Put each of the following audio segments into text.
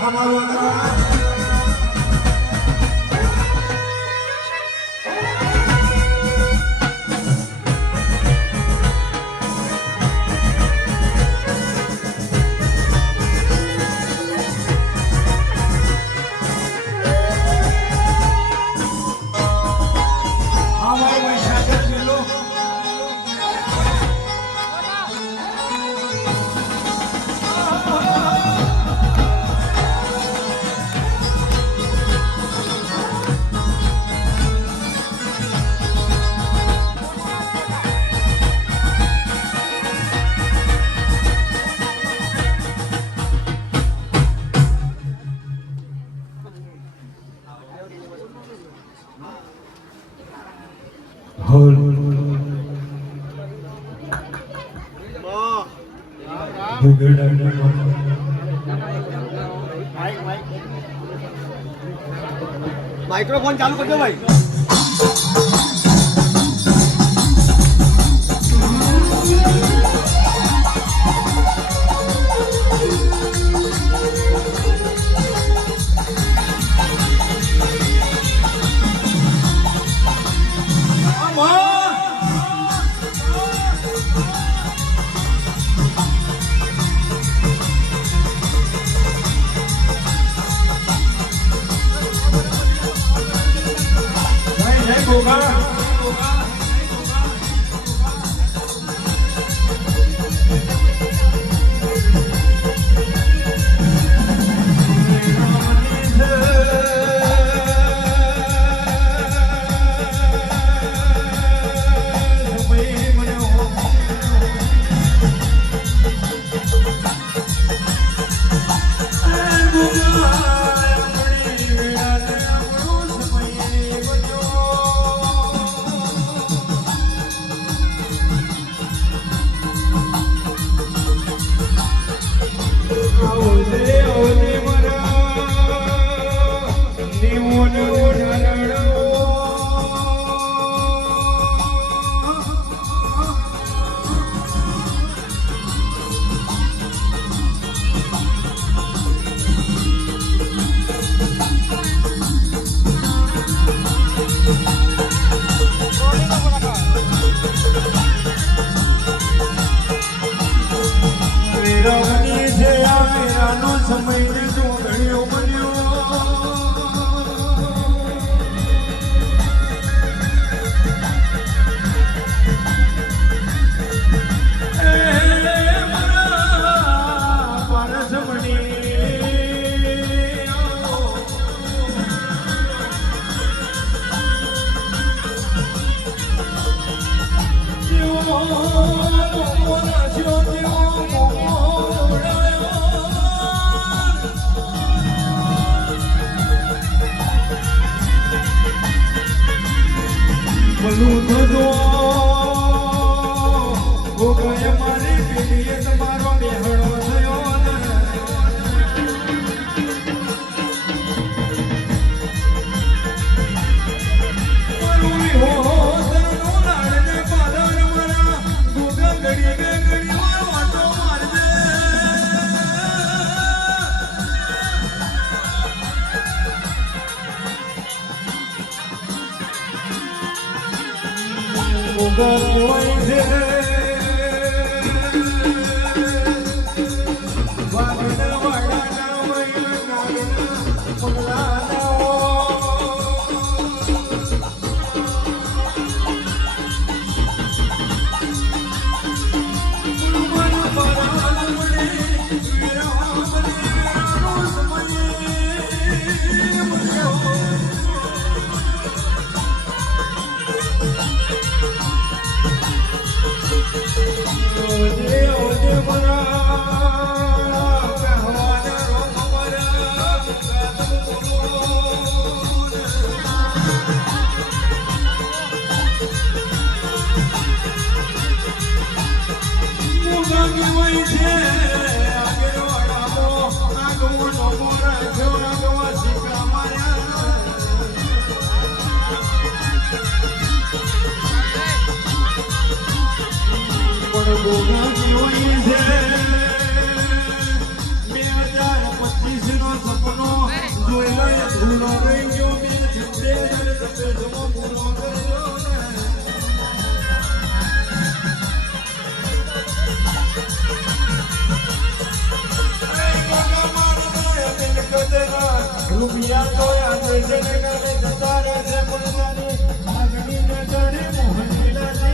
हमारो माइक्रोफोन चालू कर दो भाई। રૂપિયા તો યાદ છે ને કરે જતા રહેશે પોતાની આગની નજરે મોહની લાગે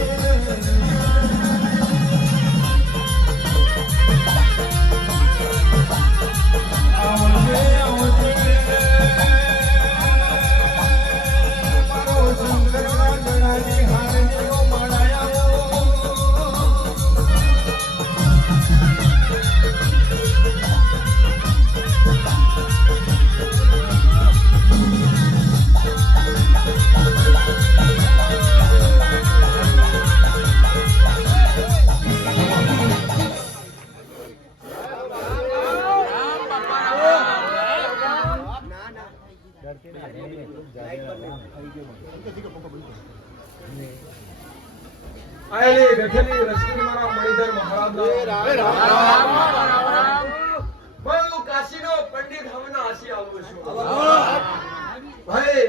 આવજે મારો શંકર ગણાની હારનીઓ મળાયા આયેલી બેઠેલી રશ્મિ મારા મણિધર મહારાજ બહુ કાશીનો પંડિત હમણાં આસી આવું છું ભાઈ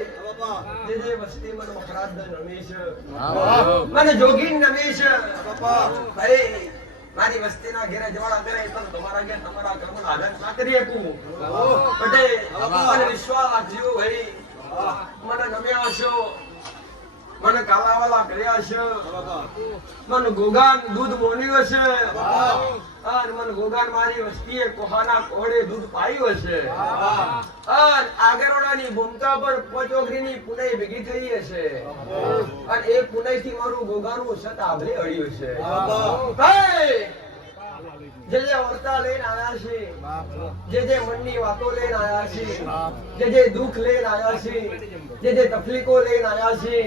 જે જે વસ્તી મને મહારાજ રમેશ મને જોગીન રમેશ ભાઈ મારી વસ્તીના ઘેરે જવાડા કરે તો તમારા ઘેર તમારા કર્મનો આનંદ ના કરી શકું પટેલ મને વિશ્વાસ રાખજો ભાઈ મને નમ્યા છો મને કાલાવાલા કર્યા છે મને ગોગાન દૂધ મોન્યું છે અને મને ગોગાન મારી વસ્તીએ કોહાના કોહડે દૂધ પાયું છે અને આગરોડાની ભૂમકા પર પોચોગરીની પુનઈ ભેગી થઈ છે અને એ પુનઈથી મારું ગોગાનું સત આભલે અડ્યું છે ભાઈ જે જે વર્તા લઈને આવ્યા છે જે મનની વાતો લઈને આવ્યા છે જે દુઃખ લઈને આવ્યા છે જે તકલીફો લઈને આવ્યા છે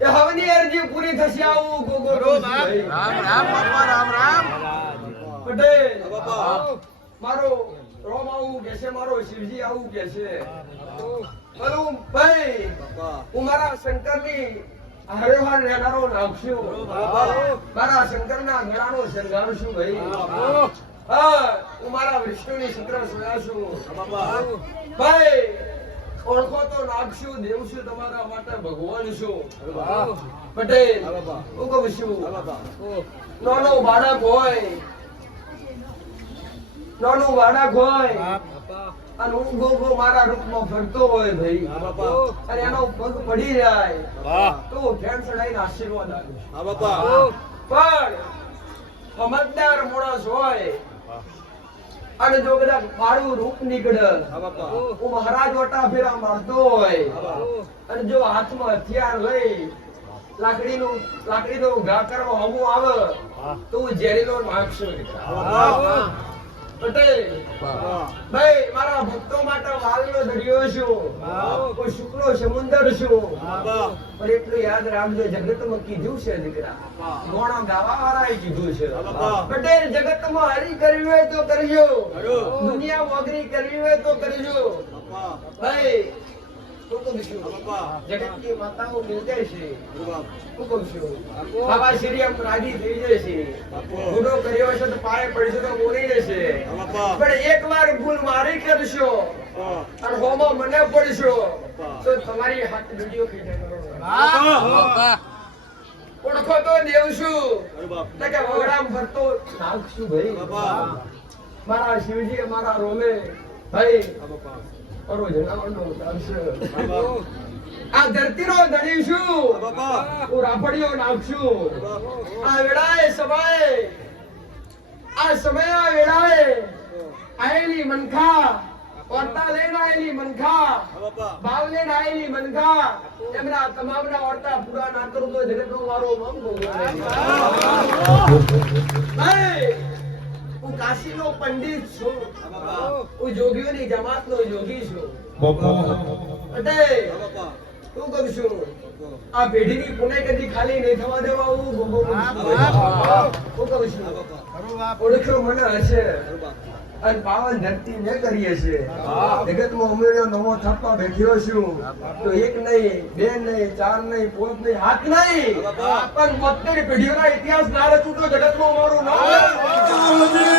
એ હવની અરજી પૂરી થશે આવું ગોગો રામ રામ બાપા રામ રામ પટેલ મારો રોમ આવું કે છે મારો શિવજી આવું કે છે બોલું ભાઈ હું મારા શંકરની હરેવાર રહેનારો નાખશું મારા શંકરના ગળાનો શણગારશું ભાઈ હું મારા વિષ્ણુની શંકર સોયાશું ભાઈ ઓળખો તો નાખશું દેવશું તમારા માટે ભગવાન છું પટેલ હું કહું છું નાનો બાળક હોય અને હું ગોગો મારા રૂપમાં ફરતો હોય ભાઈ અને એનો પગ પડી જાય તો ફેન ચડાઈને આશીર્વાદ આપું પણ સમજદાર માણસ હોય અને જો કદાચ મારું રૂપ નીકળે હું મહારાજ વટા ફેરા મારતો હોય અને જો હાથમાં હથિયાર લઈ લાકડીનો ઘા કરવા હમું આવે તો હું ઝેરીનો નાખશું પટેલ ભાઈ મારા ભક્તો માટે વાલનો દરિયો છું કોઈ શુકનો સમુદ્ર છું પણ એટલું યાદ રાખજો જગતમાં કીધું છે દીકરા ગોણો ગાવા વાળાએ કીધું છે પટેલ જગતમાં હરી કરવી હોય તો કરજો દુનિયા મોગરી કરવી હોય તો કરજો ભાઈ જગતની માતાઓ મિલ જાય છે બાબા શ્રી આમ રાજી થઈ જશે ગુનો કર્યો છે તો પાયે પડશે તો બોલી જશે પણ એકવાર ભૂલ મારી કરશો અને હોમો મને પડશો તો તમારી હાથ વિડિયો ખીચા ઓળખો તો દેવશું કે વગડામ ભરતો નાખશું ભાઈ મારા શિવજી મારા રોમે ભાઈ ઓરો જનાવરનો ઉતારશે આ ધરતીનો ધણી છું હું રાફડીઓ નાખશું આ વેળાએ સમય વેળાએ આયેલી મનખા ઓરતા લઈને આયેલી મનખા ભાવ લઈને આયેલી મનખા એમના તમામના ઓરતા પૂરા ના કરું તો જગતનો મારો મમ હું કાશીનો પંડિત છું હું જોગીઓની જમાતનો જોગી છું શું કરું છું આ પેઢીની પુણે કદી ખાલી નહીં થવા દેવા હું કરું છું ઓળખ્યો મને હશે અને પાવન ધરતી ને કરીએ છે જગતમાં ઉમેર્યો નવો થપ્પા બેઠ્યો છું તો એક નહીં બે નહીં ચાર નહીં પાંચ નહીં હાથ નહીં પણ 72 પેઢીઓના ઇતિહાસ ના રચું તો જગતમાં મારું નામ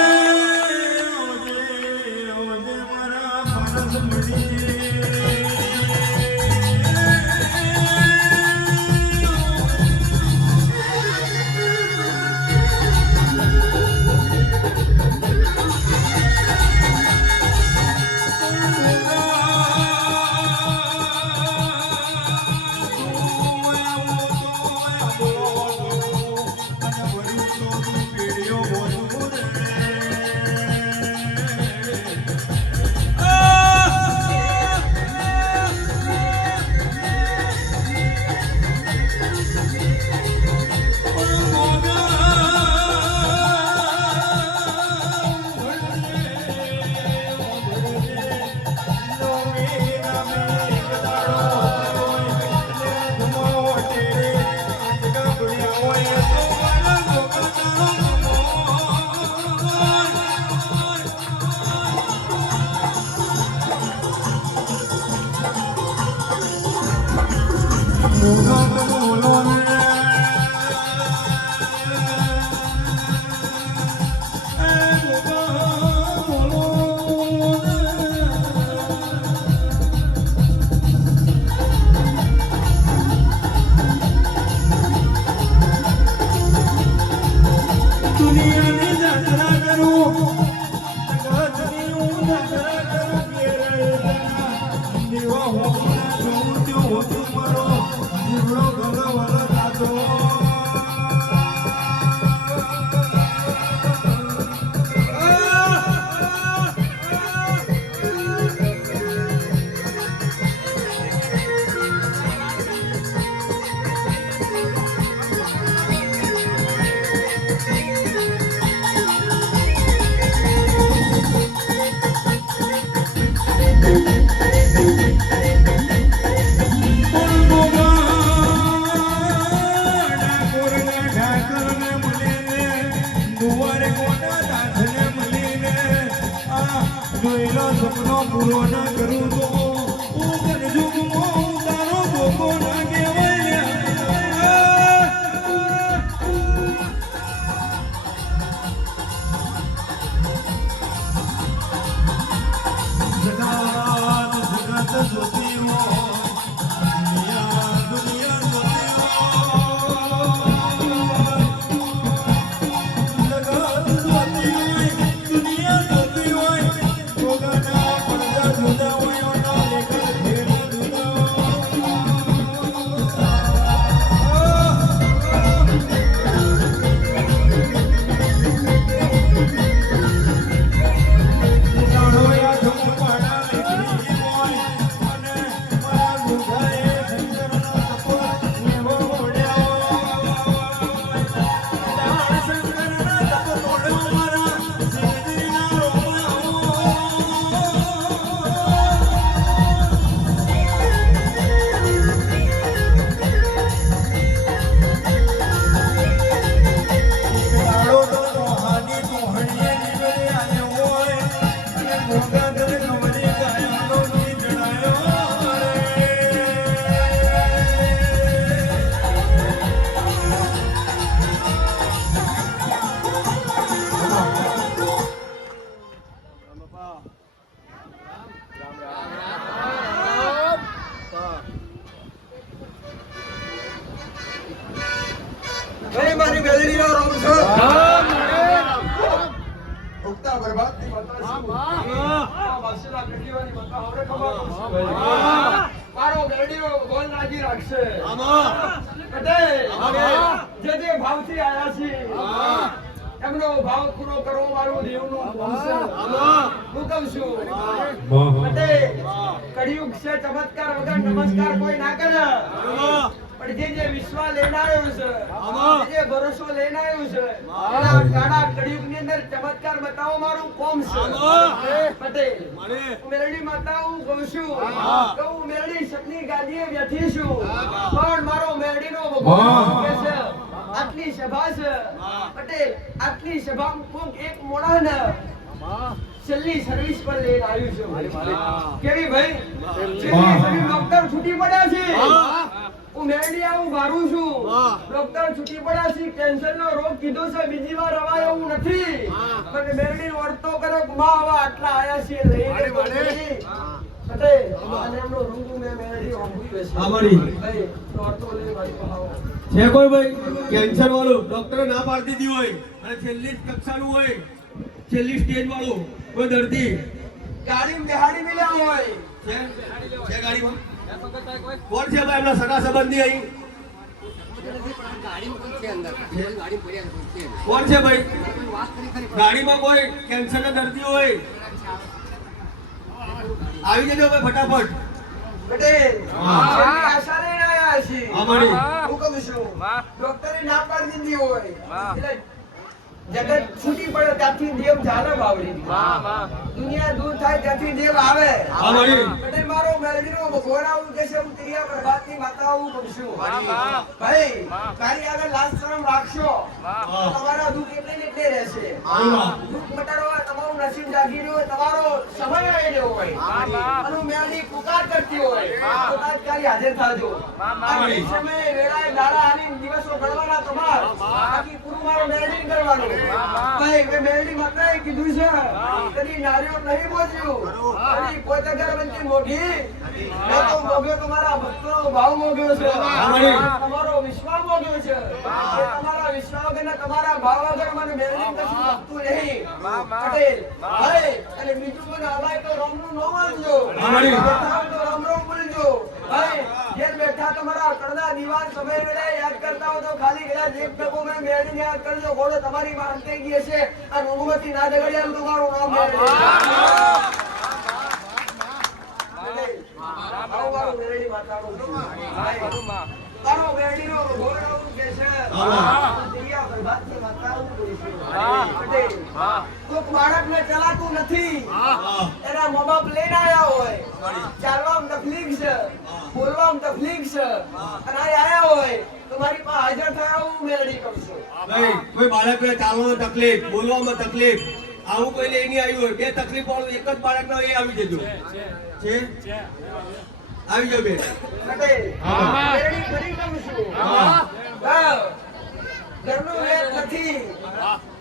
હાથને મળીને આ જોયેલો સપનો પૂરો ના કરું તો હું કલયુગમાં તારો ભોગો ના કહેવાય જગત જોતી હોય દુનિયા જોતી ભાઈ મારી મેલડીનો રોમ છો ઉગતા બરબાદની માતા આ વાસલા કટીવાની માતા આવડે ખબર મારો મેલડીનો ગોલ નાગી રાખશે કટે જે ભાવથી આયા છે એમનો ભાવ પૂરો કરવો મારું દેવનું કામ છે હું કહું છું કટે કળિયુગ છે ચમત્કાર વગર નમસ્કાર કોઈ ના કરે પણ જે વિશ્વાસ લઈને આવ્યો છે જે ભરોસો લઈને આવ્યો છે એના કાળા કળિયુગની અંદર ચમત્કાર બતાવો મારું કોમ છે પટેલ મેરડી માતા હું કહું છું કે હું મેરડી સપની ગાદીએ બેઠી છું પણ મારો મેરડીનો ભગવાન કે છે આટલી સભા છે પટેલ આટલી સભા કોક એક મોણાને છેલ્લી સર્વિસ પર લઈને આવ્યું છું કેવી ભાઈ છેલ્લી સર્વિસ ડોક્ટર છૂટી પડ્યા છે હું મેરડી આવું મારું છું ડોક્ટર છૂટી પડ્યા છે કેન્સર નો રોગ કીધો છે બીજી વાર અવાય એવું નથી પણ મેરડી વર્તો કરે માં આવા આટલા આયા છે લઈને અને એમનો રૂમ મેં મેરડી ઓંઘી બેસી અમારી ભાઈ વર્તો લઈ મારી પાવ છે કોઈ ભાઈ કેન્સર વાળું ડોક્ટર ના પાડી દીધી હોય અને છેલ્લી કક્ષાનું હોય છેલ્લી સ્ટેજ વાળું કોઈ દર્દી ગાડી બેહાડી મિલ્યા હોય છે ગાડીમાં કોણ છે ભાઈ એમના સગા સંબંધી અહીં કોણ છે ભાઈ ગાડીમાં કોઈ કેન્સર ના દર્દી હોય આવી જજો ભાઈ ફટાફટ પટેલ આશા લઈને આયા છીએ અમારી હું કહું છું ડોક્ટરે ના પાડી દીધી હોય એટલે જગત છૂટી પડે ત્યાંથી દેવ ચાલે બાવડી દુનિયા દૂર થાય ત્યાંથી દેવ આવે પટેલ મારો મેલડીનો ભગવાન આવું કે છે હું તિરિયા બરબાદની માતા આવું કહું છું ભાઈ તારી આગળ લાજ શરમ રાખશો તમારા દુઃખ એટલે ને એટલે રહેશે દુઃખ મટાડવા તમારું નસીબ જાગી રહ્યું હોય તમારો સમય આવી રહ્યો હોય અને મેલડી પુકાર કરતી હોય તો તાત્કાલિક હાજર થાજો આ સમય વેળાએ દાડા આની દિવસો ગણવાના તમાર બાકી પૂરું મારો મેલડી કરવાનું ભાઈ મેં મેલડી માતાએ કીધું છે કદી નારીઓ નહીં બોલ્યું કદી કોઈ અગરબત્તી મોગી મેં તો મોગ્યો તમારા ભક્તોનો ભાવ મોગ્યો છે તમારો વિશ્વાસ મોગ્યો છે તમારા વિશ્વાસ વગર તમારા ભાવ વગર મને મેલડી કશું લાગતું નહીં પટેલ ભાઈ અને બીજું મને હલાય તો રામનું નામ આવજો તો રામ રામ બોલજો ભાઈ જે બેઠા તમારા કડદા દીવાન સમય વેળાએ યાદ કરતા હો તો ખાલી કદાચ એક ટકો મેં મેળવીને યાદ કરજો ઘોડો તમારી માંગતે ગઈ છે અને ઉગમતી ના દગડિયા તમારું નામ મેળવી આવું મેળવી માતાનું તારો મેળવીનો ઘોડો કે છે દિયા બરબાદની માતાનું પટેલ કોક બાળકને ચલાતું નથી એના મા બાપ લઈને આવ્યા હોય ચાલવામાં તકલીફ છે બોલવામાં તકલીફ છે અને આયા હોય તો તમારી પાસે હાજર થયા હું મેળવી કરશું. ભાઈ કોઈ બાળકને ચાલવામાં તકલીફ, બોલવામાં તકલીફ, આવું કોઈ લઈ નહીં આવ્યું હોય, બે તકલીફ વાળું એક જ બાળકનો એ આવી જજો. છે આવી જાવ બે. પટેલ, મેળવી કરી કરશું. હા. ઘરનું વેદ નથી.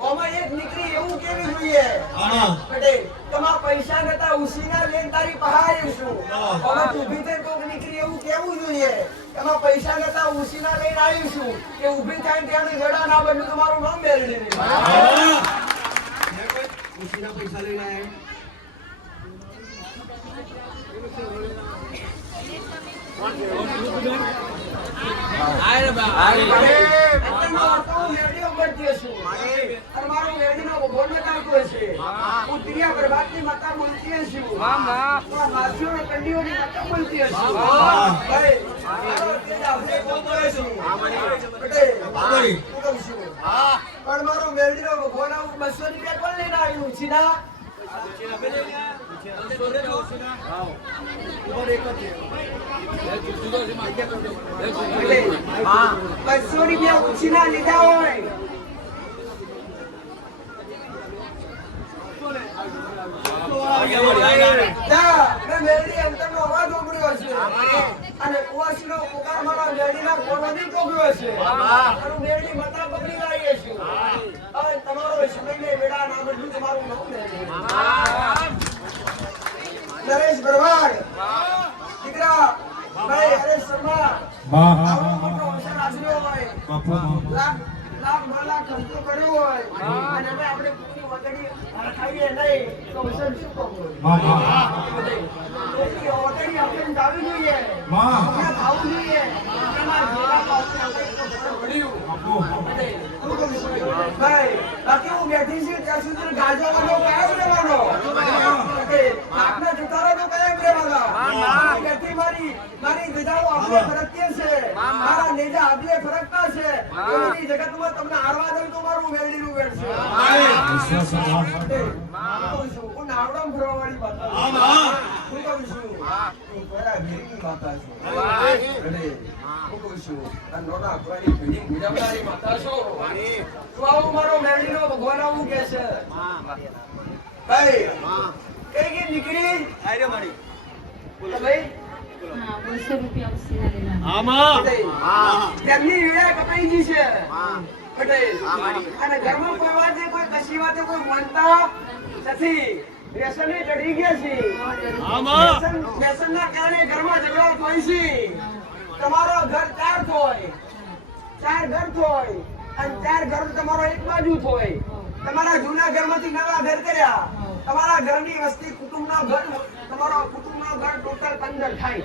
ઓમાં એક દીકરી એવું કેવી જોઈએ? હા. પટેલ, તમારા પૈસા નતા ઉસીના લઈને તારી પાસે આવીશું. ઓમાં ઊભી થઈ કોક દીકરી એવું કેવું જોઈએ? તમારા પૈસા નતા ઉસીના લઈને આવીશું. કે ઊભી થાય ત્યાંની ગળા ના બન્યું તમારું નામ મેળવી નહીં. ખુશીના પૈસા લઈને આયા. પણ મારો મેળવીનો ભગવાન 200 રૂપિયા કોણ લઈને આવ્યું છીના? બસો રૂપિયા ઉછીના લીધા હોય મેં મેળવી અંતરનો અવાજ ઓગળ્યો છે અને કુવાસીનો પુકાર મારા મેળવીના કોણથી પોગ્યો છે અને મેળવી માતા પકડી લાવીએ છું અને તમારો સમયને વેળા ના બદલું તમારું નામ મેળવી નરેશ ભરવાડ દીકરા ભાઈ હરેશ શર્મા આવડો મોટો અવસર આશર્યો હોય લાખ માલા ખર્ચો કર્યો હોય અને અમે આપણે કુકની વગડી ખાઈએ નહીં તો અવસર શું કહું કુકની વગડી આપણે જાવી જોઈએ આપણે ખાવું જોઈએ એમાં જેવા પાસે ભાઈ બાકી હું બેઠી છે ત્યાં સુધી ગાજો વાળો કાયમ રહેવાનો આપણે જુતારો તો કાયમ રહેવાનો બેઠી મારી વિધાઓ આપણે ફરકીએ છે મારા નેજા આપણે ફરકતા છે એની જગતમાં તમને હારવા દઉં તો મારું વેલડીનું વેલ છે હું નાવડમ ફરવાવાળી માતા હું કહું છું હું પહેલા ઘેરની માતા છું હું કહું છું આ નોના અખવાની ઘણી ગુજામદારી માતા છો તું આવું મારો વેલડીનો ભગવાન આવું કે છે ભાઈ કઈ દીકરી આરે મારી બોલો ભાઈ 200 રૂપિયા ઉસીના લેના. તેમની વેળા કપાઈ ગઈ છે પટેલ અને ઘરમાં કોઈ વાતે કોઈ કશી વાતે કોઈ માનતા નથી વ્યસને ચડી ગયા છે વ્યસનના કારણે ઘરમાં ઝઘડો થાય છે તમારો ઘર ચાર થાય ચાર ઘર થાય અને ચાર ઘર તમારો એક બાજુ થાય તમારા જૂના ઘરમાંથી નવા ઘર કર્યા તમારા ઘરની વસ્તી કુટુંબના ઘર તમારો કુટુંબનો ઘર ટોટલ 15 થાય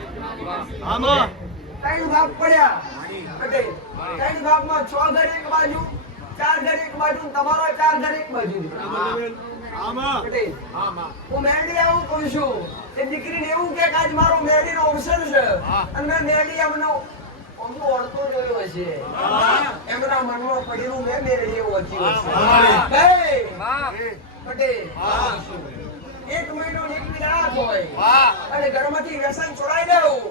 ત્રણ ભાગ પડ્યા પટેલ ત્રણ ભાગમાં 6 ઘર એક બાજુ 4 ઘર એક બાજુ તમારો 4 ઘર એક બાજુ પટેલ હું મેરડી આવું કહું છું એ દીકરીને એવું કે આજ મારો મેરડીનો અવસર છે અને મેં મેરડી એમનો અમુ ઓળખો જોયો હશે એમના મનમાં પડેલું મેં મેરડી ઓળખ્યું છે પટેલ એક મહિનો નીકળી રાત હોય અને ઘરમાંથી વ્યસન છોડાઈ દેવું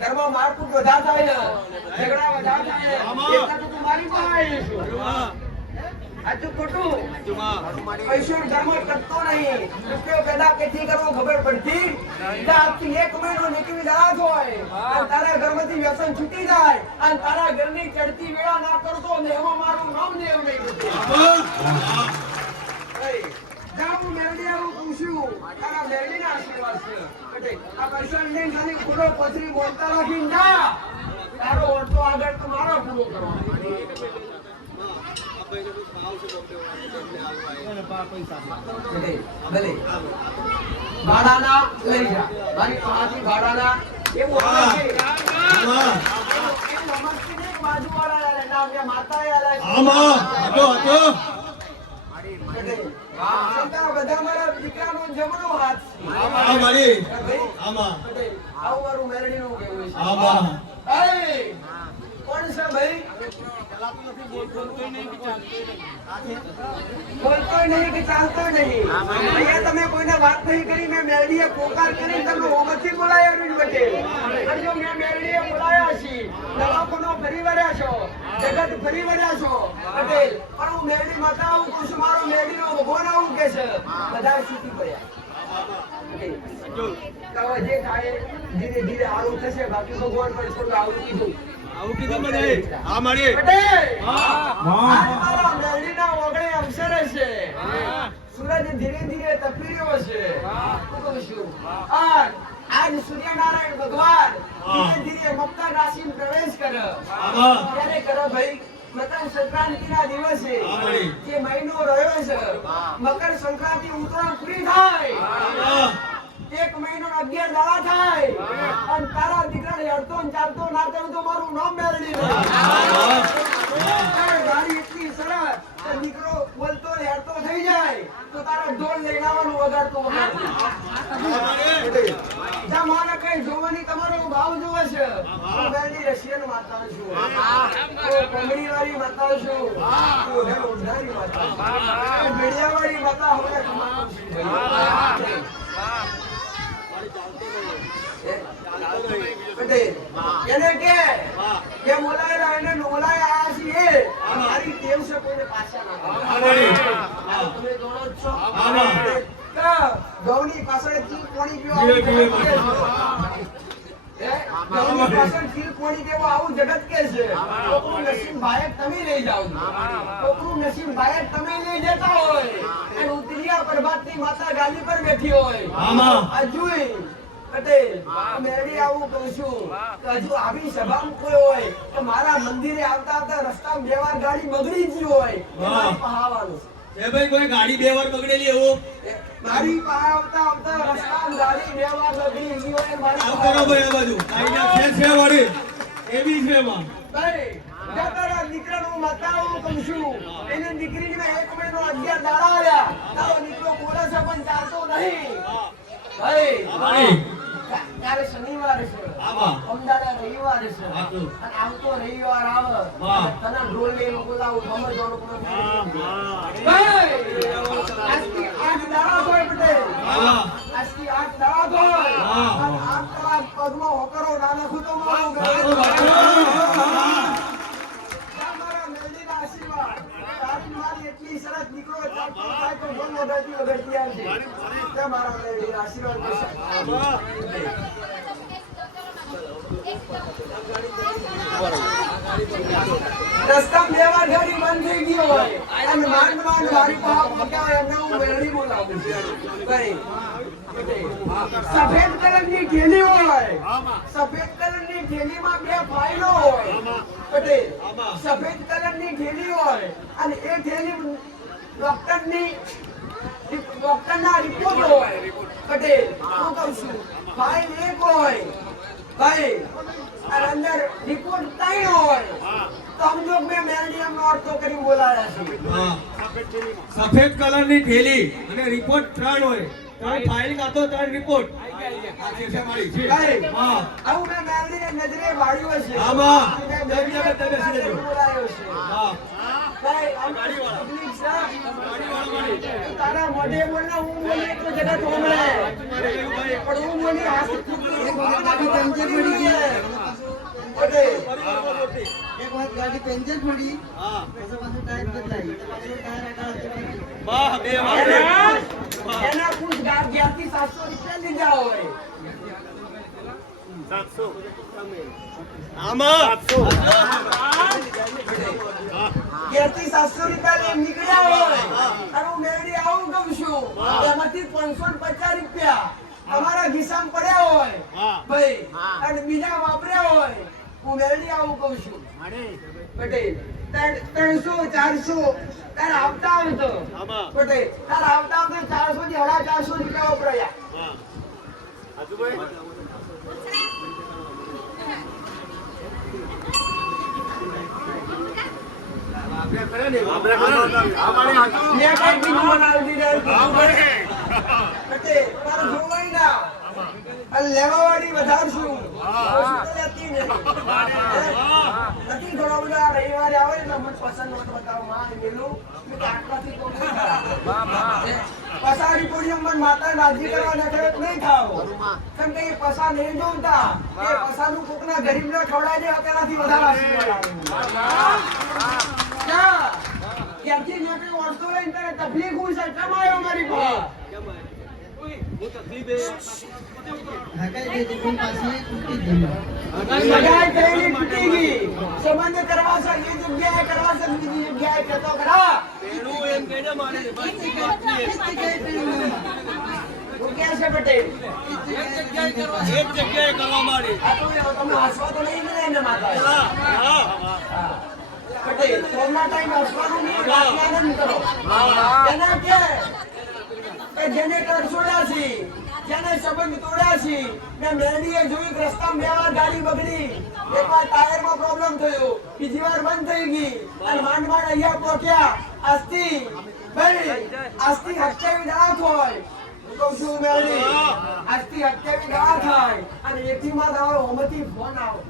ઘરમાં મારકુટ વધાર થાય ને ઝઘડા વધાર થાય એટલા તો તું મારી પાસે આવી છું આજુ ખોટું પૈસો ઘરમાં ટકતો નહીં રૂપિયો પેદા કેથી કરવો ખબર પડતી આજથી એક મહિનો નીકળી રાત હોય અને તારા ઘરમાંથી વ્યસન છૂટી જાય અને તારા ઘરની ચડતી વેળા ના કરતો ને એમાં મારું નામ દેવ નહીં જાવું મેરડી આવું પૂછ્યું તારા મેરડીના આશીર્વાદ છે આ પૈસા લઈને ખાલી ખોડો પથરી બોલતા રાખી ના તારો ઓળખો આગળ તમારો પૂરો કરવાનો ભલે ભાડાના લઈ જા મારી પાસેથી ભાડાના એવું આવે છે બાજુવાળા આલે નામ કે માતા આલે બધા મારા દીકરાનો જમણો હાથ છે આવું મારું મેરડીનું કહેવું છે કોણ છે ભાઈ બોલતોય નહીં કે ચાલતોય નહીં. અહીંયા તમે કોઈને વાત નહીં કરી, મેં મેલડીએ પોકાર કરી તમને ઓમથી બોલાયા અરવિંદ પટેલ. અને જો મેં મેલડીએ બોલાયા છીએ, દવાખાનો ફરી વળ્યા છો, જગત ફરી વળ્યા છો પટેલ, પણ હું મેલડી માતા આવું કહું છું, મારો મેલડીનો ભગવાન આવું કે છે, બધા છૂટી પડ્યા. તો જે થાય ધીરે ધીરે આવું થશે, બાકી ભગવાન પણ થોડું આવું કીધું. આવું કીધું બધાએ. હા મારી. પટેલ, હા. આજ મારા મેલડીના ઓગણે અવસર છે. સૂરજ ધીરે ધીરે તપી રહ્યો છે. હું કહું છું, આજ સૂર્યનારાયણ ભગવાન ધીરે ધીરે મકર રાશિમાં પ્રવેશ કરે. ક્યારે કરે ભાઈ? મકર સંક્રાંતિના દિવસે જે મહિનો રહ્યો છે, મકર સંક્રાંતિ ઉત્તરાયણ પૂરી થાય, 1 મહિનો 11 દાડા થાય, અને તારા દીકરાને અડતો ને ચાલતો ના થયું તો મારું નામ મેળવી દે. ગાડી એટલી સરસ કે દીકરો બોલતો ને અડતો થઈ જાય તો તારા ઢોલ લઈને આવવાનું વગાડતો જા માને કઈ જોવાની તમારો ભાવ જોવે છે. હું બેની રશિયન માતા છું, હું બંગડી વાળી માતા છું, હું ઓઢારી માતા છું, મીડિયા વાળી માતા હવે કમાતો છું. પટેલ એને કે બોલાયેલા એને બોલાયા આયા છીએ, મારી ટેવ છે કોઈને પાછા ના પાડવા. તમે દોડો જ છો ગૌની પાછળ ચીલ પાણી પીવા ગૌની પાછળ ચીલ પાણી પીવા આવું જગત કે છે. કોકનું નસીબ ભાયક તમે લઈ જાઓ છો, કોકનું નસીબ ભાયક તમે લઈ જતા હોય, અને ઉતરિયા પ્રભાતની માતા ગાદી પર બેઠી હોય. અજુય પટેલ મેળી આવું કહું છું કે હજુ આવી સભામાં કોઈ હોય તો મારા મંદિરે આવતા આવતા રસ્તામાં 2 વાર ગાડી બગડી ગઈ હોય, મારી પાસે આવવાનું એ ભાઈ કોઈ ગાડી 2 વાર બગડેલી એવું? મારી પાસે આવતા આવતા રસ્તામાં ગાડી 2 વાર બગડી ગઈ હોય, મારી આવ કરો ભાઈ આ બાજુ કાઈના છે વળી એવી છે માં ભાઈ તારા દીકરાનું મતાવું કહું છું, એને દીકરીને 1 મહિનો 11 દાડા આવ્યા, તારો દીકરો બોલે છે પણ ચાલતો નહીં. ભાઈ ત્યારે શનિવાર છે, અમદાવાદ રવિવાર છે, અને આવતો રવિવાર આવે તને ઢોલ લઈને બોલાવું સમજવાનું પણ આજથી 8 દાડા હોય પટેલ, આજથી 8 દાડા હોય, અને 8 દાડા પગમાં હોકરો ના નાખું તો મારું મારા મેલડીના આશીર્વાદ. તારી મારી એટલી સરસ દીકરો ચાલતો થાય તો ઢોલ વગાડતી વગાડતી આવશે. તે મારા મેલડીના આશીર્વાદ કરશે. રસ્તામાં 2 વાર ગાડી બંધ થઈ ગઈ હોય અને માંડ માંડ મારી પાસે પહોંચ્યા હોય એમને હું મેલડી બોલાવું છું. ભાઈ સફેદ કલરની થેલી હોય, સફેદ કલરની થેલીમાં 2 ફાઇલો હોય પટેલ, સફેદ કલરની થેલી હોય અને એ થેલી ડોક્ટરના રિપોર્ટ હોય પટેલ. હું કહું છું ફાઇલ 1 હોય ભાઈ અને અંદર રિપોર્ટ 3 હોય તો સમજો મેં મેલડીયમનો અર્થો કરી બોલાયા છે. સફેદ કલરની થેલી અને રિપોર્ટ 3 હોય, 3 ફાઇલ કાતો 3 રિપોર્ટ. આ છે મારી છે. હા આવું મેં મેલડીને નજરે વાળ્યો છે. આમાં મેં બેસી જજો. બોલાયો છે. હા ભાઈ આમ તકલીફ છે. તારા મોઢે બોલના હું બોલી તો જગત હોમળે, પણ હું બોલી હાથ ગાડી પંચર પડી ગઈ પટેલ. એક વખત ગાડી પેન્ચર પડી, પછી પાછું ટાયર બદલાઈ, પાછું ટાયર હટાવતી. વાહ 2 વાર એના કુછ 1100 થી 700 રૂપિયા લીધા હોય. આમાં 700 રૂપિયા લઈને નીકળ્યા હોય અને હું મેળવી આવું કહું છું, એમાંથી 550 રૂપિયા તમારા ખિસ્સામાં પડ્યા હોય ભાઈ અને બીજા વાપર્યા હોય, હું મેળવી આવું કહું છું પટેલ. 300 400 તારે આવતા આવે તો પટેલ, તારે આવતા આવે 400 થી 450 રૂપિયા વપરાયા. મેં કઈ બીજું બનાવી દીધા પટેલ, તારે જોવાય ના અને લેવાવાળી વધારશું. હોસ્પિટલ હતી ને. નથી થોડા બધા રવિવારે આવે ને મને પસંદ નહોતો બતાવો માં મેલું કે આટલાથી કોણ પસારી પૂરી મને માતા રાજી કરવા નખરે નહીં થાવ. કેમ કે એ પસા નહીં જોતા એ પસાનું કોકના ગરીબને ખવડાવી દે તેનાથી વધારે આશીર્વાદ આવે. ક્યાંથી નોકરી ઓળતો લઈને તને તકલીફ હું છે કેમ આવ્યો મારી પાસે? હકાઈ દે કોણ પાસે તૂટી ગયું. સગાઈ થયેલી તૂટી ગઈ. સંબંધ કરવા છે એ જગ્યાએ કરવા છે બીજી જગ્યાએ કહેતો ખરા. એમ કહીને મારે તું ક્યાં છે પટેલ? એક જગ્યાએ કરવા માંડી. આ તો તમે હસવા તો નહીં ને એને માતા. પટેલ સોમના ટાઈમ હસવાનું નહીં આનંદ કરો. એના કે જેને તરસોડ્યા છે જેને સંબંધ તોડ્યા છે ને મેરડીએ જોયું કે રસ્તામાં બે વાર ગાડી બગડી, એક વાર ટાયરમાં પ્રોબ્લેમ થયો, બીજી વાર બંધ થઈ ગઈ અને માંડ માંડ અહીંયા પહોંચ્યા. આજથી ભાઈ આજથી 28 દાડા થાય. હું કહું છું મેરડી આજથી 28 દાડા થાય અને 21માં દાડે હોમથી ફોન આવે.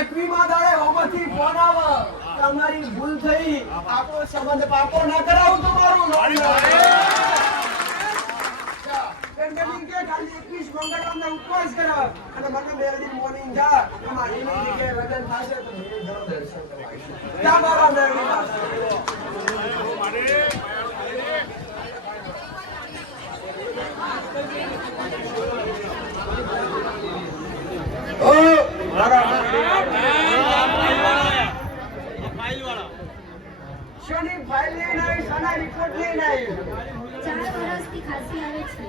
એકવીમાં દાડે હોમથી ફોન આવે કે અમારી ભૂલ થઈ, આપણો સંબંધ પાકો ના કરાવું તો મારું ગણગણી કે ખાલી 21 મંગળવારનો ઉપવાસ કરાવ અને મને મેરડી મોર્નિંગ જા અમારી એની જગ્યાએ લગ્ન થશે તો મેં ઘણો દર્શન કરવા આવીશું. જા મારા મેરડી પાસે. શોની ફાઇલ લઈને આવી, શાના રિપોર્ટ લઈને આવી? 4 વર્ષથી ખાંસી આવે છે.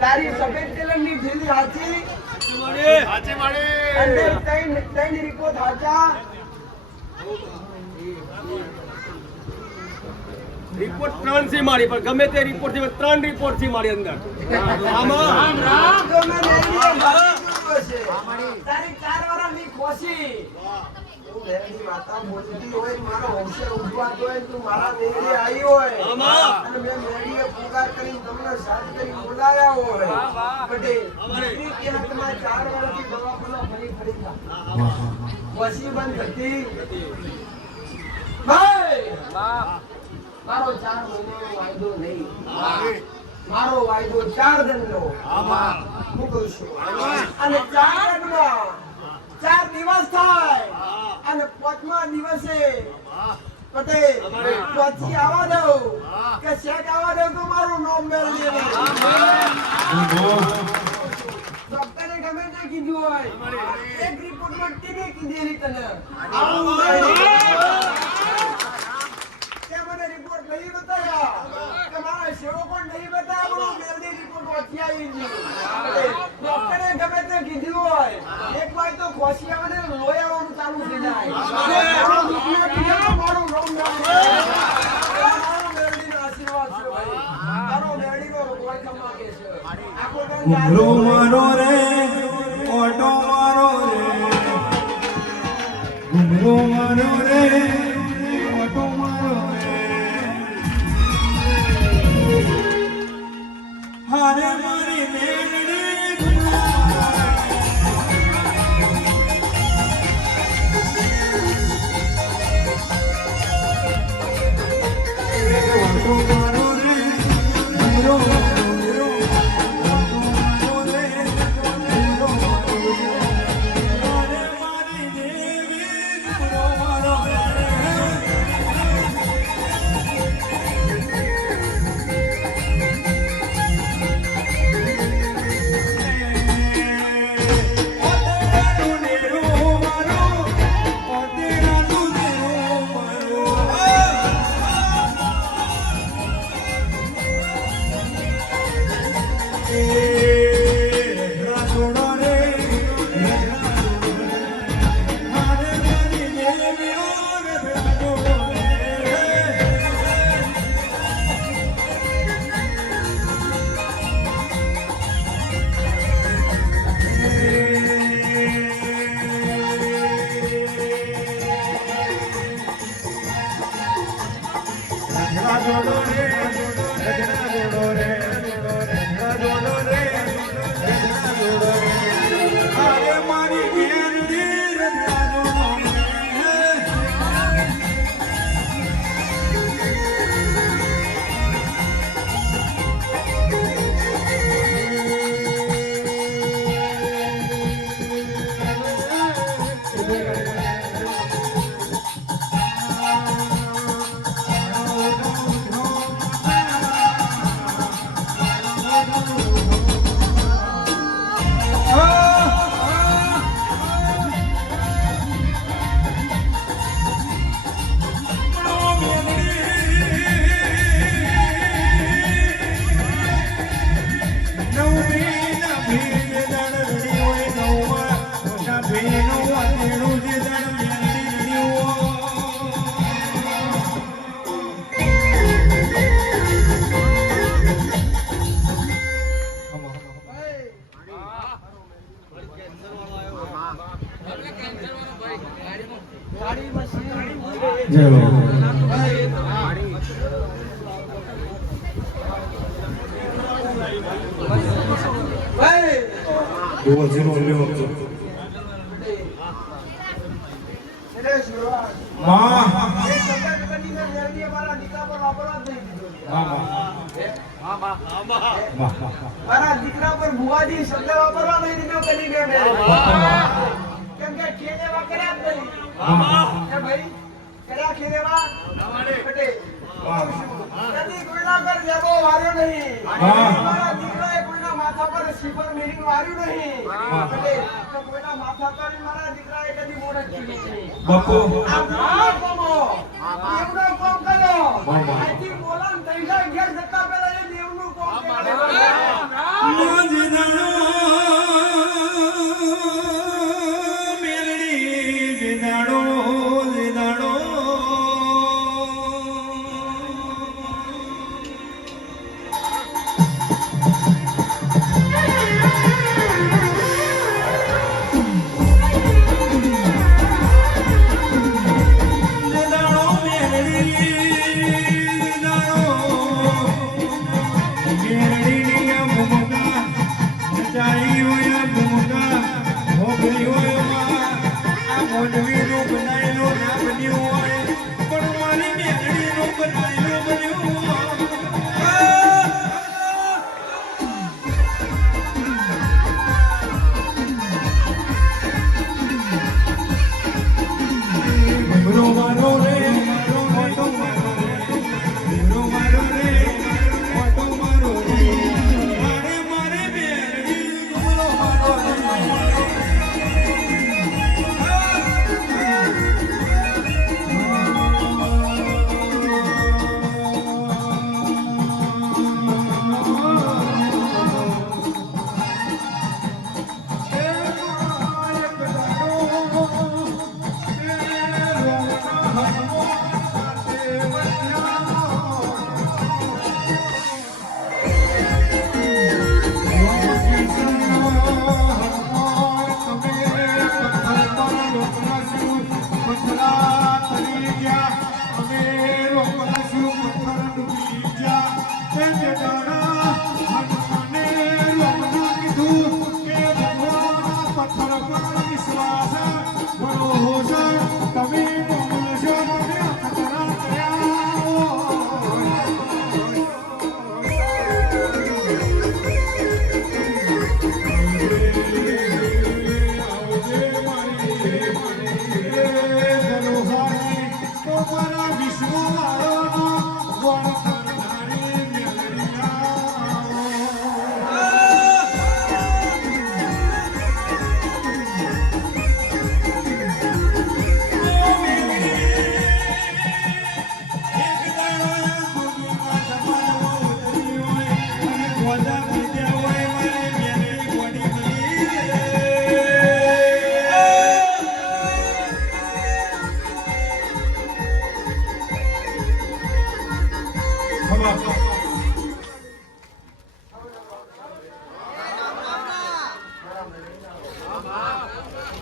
તારી સફેદ કલરની થેલી હાચી? અંદર ત્રણ રિપોર્ટ હાચા? રિપોર્ટ 3 થી મારી પણ ગમે તે રિપોર્ટ થી 3 રિપોર્ટ થી મારી અંદર આમાં તો મેં મેરડીએ ભાગી જોયું હશે. તારી 4 વર્ષની ખોસી. તું મેરડી માતા બોલતી હોય, મારો વંશ ઉજવાતો હોય, તું મારા મેરડીએ આવી હોય અને મેં મેરડીએ પુકાર કરીને તમને સાથ કરી બોલાવ્યા હોય. પટેલ દીકરી કે હાથમાં 4 વર્ષથી દવાખાના ફરી ખોસી બંધ હતી. ભાઈ મારો 4 મહિનાનો વાયદો નહીં, મારો વાયદો 4 દિનનો. હું કહું છું અને 4 દિનમાં 4 દિવસ થાય અને 5મા દિવસે પટેલ પછી આવવા દઉં કે શેક આવવા દઉં તો મારું નામ મેળવી ડોક્ટરે ગમે તે કીધું હોય, એક રિપોર્ટમાં ટીવી કીધેલી તને આવું મને રિપોર્ટ નહીં બતાવ્યા કે મારા સેવકો નહીં બતાવ્યા, મેલડી રિપોર્ટ વાંચી આવી છે. ડોક્ટરે ગમે તે કીધું હોય, એક વાર તો ખોસી આવે ને લોહી આવવાનું ચાલુ થઈ જાય. મારો દુખનો કીધો મારું રોમ મેલડીનો આશીર્વાદ છે ભાઈ. તારો મેલડીનો રોગવાઈ કમાકે છે. આખો ઘૂમરો મારો રે ઓટો મારો રે, ઘૂમરો મારો રે ઓટો મારો રે, હારે મારી મેરડી ઘૂમરો મારો રે ઘૂમરો જોડો રે એવો જીરો લેવો છો એટલે શિવરાજ, માં એ સગત કરીને મેળવીએ મારા દીકરા પર વાપરવા જ નહીં દીધો. મારા દીકરા પર ભુવાજી શબ્દ વાપરવા નહીં દીધો કરીને મેં. કેમ કે ખેલેવા કર્યા જ નહીં. એ ભાઈ કર્યા ખેલેવા પટેલ. કદી કોઈના પર લેબો વાર્યો નહીં. મારા દીકરાએ કોઈના માથા પર સિફર મેરીને વાર્યું નહીં. પટેલ, તો કોઈના માથા પર મારા દીકરાએ કદી મોઢ ચીરી નહીં. બાપુ આ મોઢા કોમો, દેવનો કોમ કર્યો. અહીંથી બોલાન થઈ જાય ઘેર જતા પહેલા એ દેવનું કોમ કર્યું.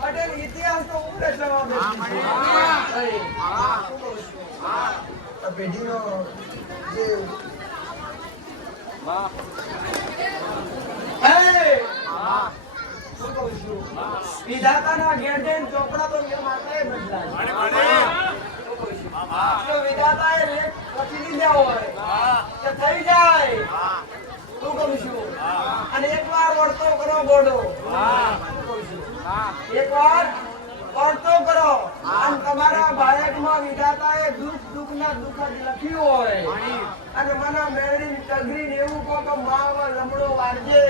પટેલ ઇતિહાસ તો ઉમરે જવાબ આ પેઢીનો જે શું કહું છું, વિધાતાના ઘેર ચોપડા તો મેં માતાએ બદલાય. જો વિધાતાએ લેખ લખી દીધા હોય કે થઈ જાય, શું કહું છું, અને એકવાર વર્તો કરો ગોડો, એકવાર વર્તો કરો અને તમારા બાળકમાં વિધાતાએ દુઃખના દુઃખ જ લખ્યું હોય અને મને મેળવીને ટગરીને એવું કહો કે માવા લમડો વારજે,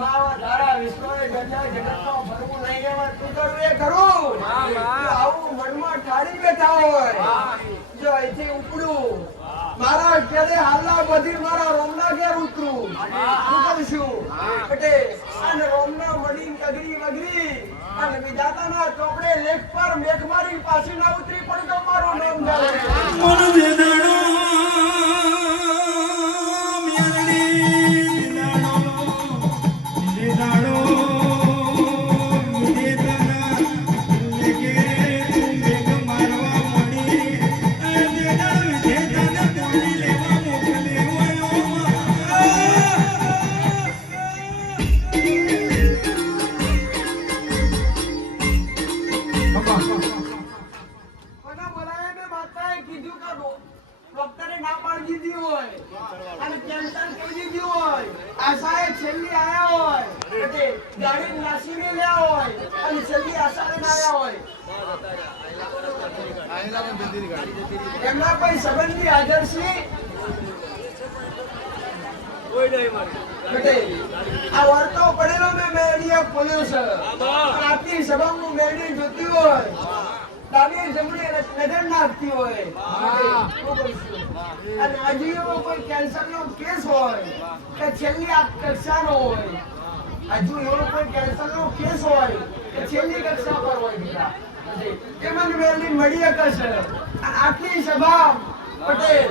માવા ધારા વિશ્વએ ગજા જગતમાં ભરવું નહીં એમાં તું કરું એ કરું. જો આવું મનમાં ઠારી બેઠા હોય, જો અહીંથી ઉપડું મારા ઘેરે હાલના બધી મારા રોમના ઘેર ઉતરું, શું કહીશું પટેલ, અને રોમના મડીને ટગરી વગરી અને વિધાતાના ચોપડે લેખ પર મેઘ મારી પાછી ના ઉતરી પણ તો મારું નામ જાણે. વળગી દીધી હોય અને કેન્સર કરી દીધી હોય, આશાએ છેલ્લી આયા હોય, એટલે ગાડી નાસીને લ્યા હોય અને છેલ્લી આશાએ આવ્યા હોય, એમના કોઈ સંબંધી હાજર છે? આ વર્તો પડેલો મેં મેળીએ ખોલ્યો છે. આટલી સભામાં મેળવી જોતી હોય, ડાબી જમણી નજર નાખતી હોય, અને હજી એવો કોઈ કેન્સરનો કેસ હોય કે છેલ્લી આ કક્ષાનો હોય, હજુ એવો કોઈ કેન્સરનો કેસ હોય કે છેલ્લી કક્ષા પર હોય દીકરા, એ મને મેળવી મળી શકે. આટલી સભા પટેલ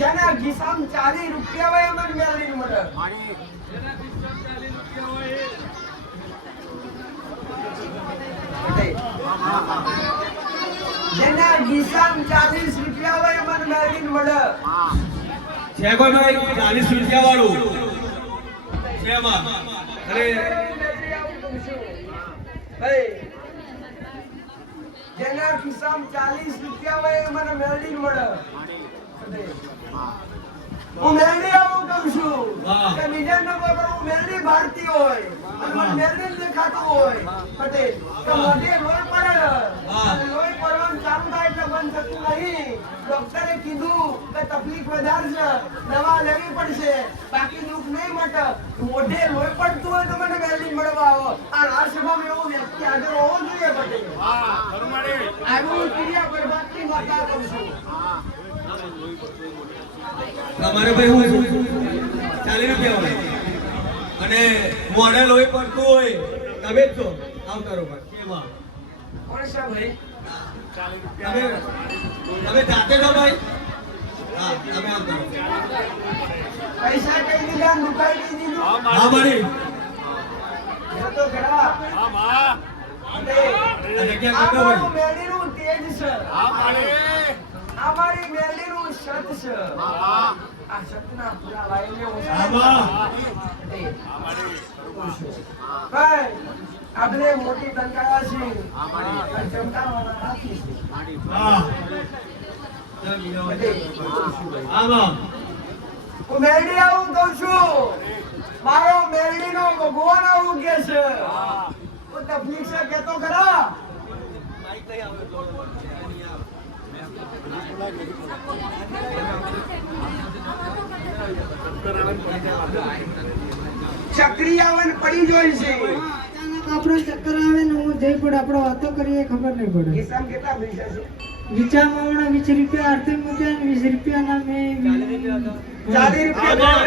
જેના ખિસ્સામાં 40 રૂપિયા હોય એમાં મેળવી મળે. જેના ખિસ્સામાં 40 રૂપિયા હોય એમાં મેળવી મળે. છે કોઈ ભાઈ 40 રૂપિયા વાળું છે એમાં? અરે જેના ખિસ્સામાં 40 રૂપિયા હોય એ મને મેળવી મળે. હું મેળવી આવું કહું છું કે બીજા નંબર પર હું મેળવી ભારતી હોય અને મને મેળવી દેખાતું હોય પટેલ કે મોઢે લોહી પડે અને લોહી પડવાનું ચાલુ થાય એટલે બંધ થતું નહીં. ડોક્ટરે કીધું કે તકલીફ વધારે છે, દવા લેવી પડશે, બાકી દુઃખ નહીં મટે. મોઢે લોહી પડતું હોય તો મને મેળવી મળવા આવો. આ સભામાં એવો વ્યક્તિ હાજર હોવો જોઈએ પટેલ. આવું ક્રિયા બરબાદની વાર્તા કરું છું. તમારે ભાઈ હું 40 રૂપિયા હોય અને મોઢે લોહી પડતું હોય, તમે જ છો આવતારો પર કેવા કોણ છે ભાઈ? તમે જાતે છો ભાઈ? હા, તમે આવતારો. પૈસા કઈ દીધા, દુખાઈ કઈ દીધું? હા મારી એ તો ખરા. આ જગ્યા કરતો અમારું ભાઈ. મેળીનું તેજ છે. અમારી મેળીનું સત છે. આ સતના પૂરા લાઈને હું આમાં ભાઈ આપણે મોટી ટંકારા છે અને ચમકાવાના હાથી છે. હા આમાં હું મેરડી આવું કહું છું. મારો મેરડીનો ભગવાન આવું કે છે. હું તકલીફ છે કેતો ખરા. ચક્રિયાવન પડી જોઈ છે. અચાનક આપણો ચક્કર આવે ને હું જઈ પડે આપણે વાતો કરીએ ખબર નહીં પડે. કિસ્સામાં કેટલા પૈસા છે? વિચારમાં હમણાં 20 રૂપિયા આરતી મૂક્યા ને 20 રૂપિયાના મેં 40 રૂપિયા.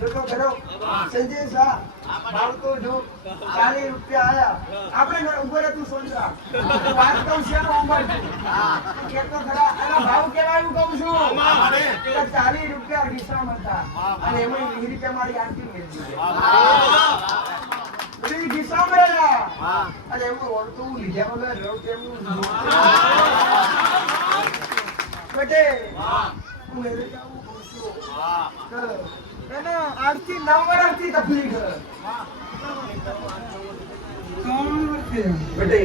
જોતો ખરો. સંજય શાહ ભાવ તો જો 40 રૂપિયા આયા. આપણે ઉપર તું સોચા વાત કહું છે ઉંમર કેતો ખરા. એનો ભાવ કેવાયું કહું છું કે 40 રૂપિયા ખિસ્સામાં હતા અને એમાં 20 રૂપિયા મારી આરતી મેળવી. બધી ખિસ્સામાં રહેલા અને એમાં ઓળતું લીધા વગર રહું તેમનું બટે હું મેળવી આવું કહું છું કે એને 8 થી 9 વર્ષથી તકલીફ છે. 3 વર્ષ બટે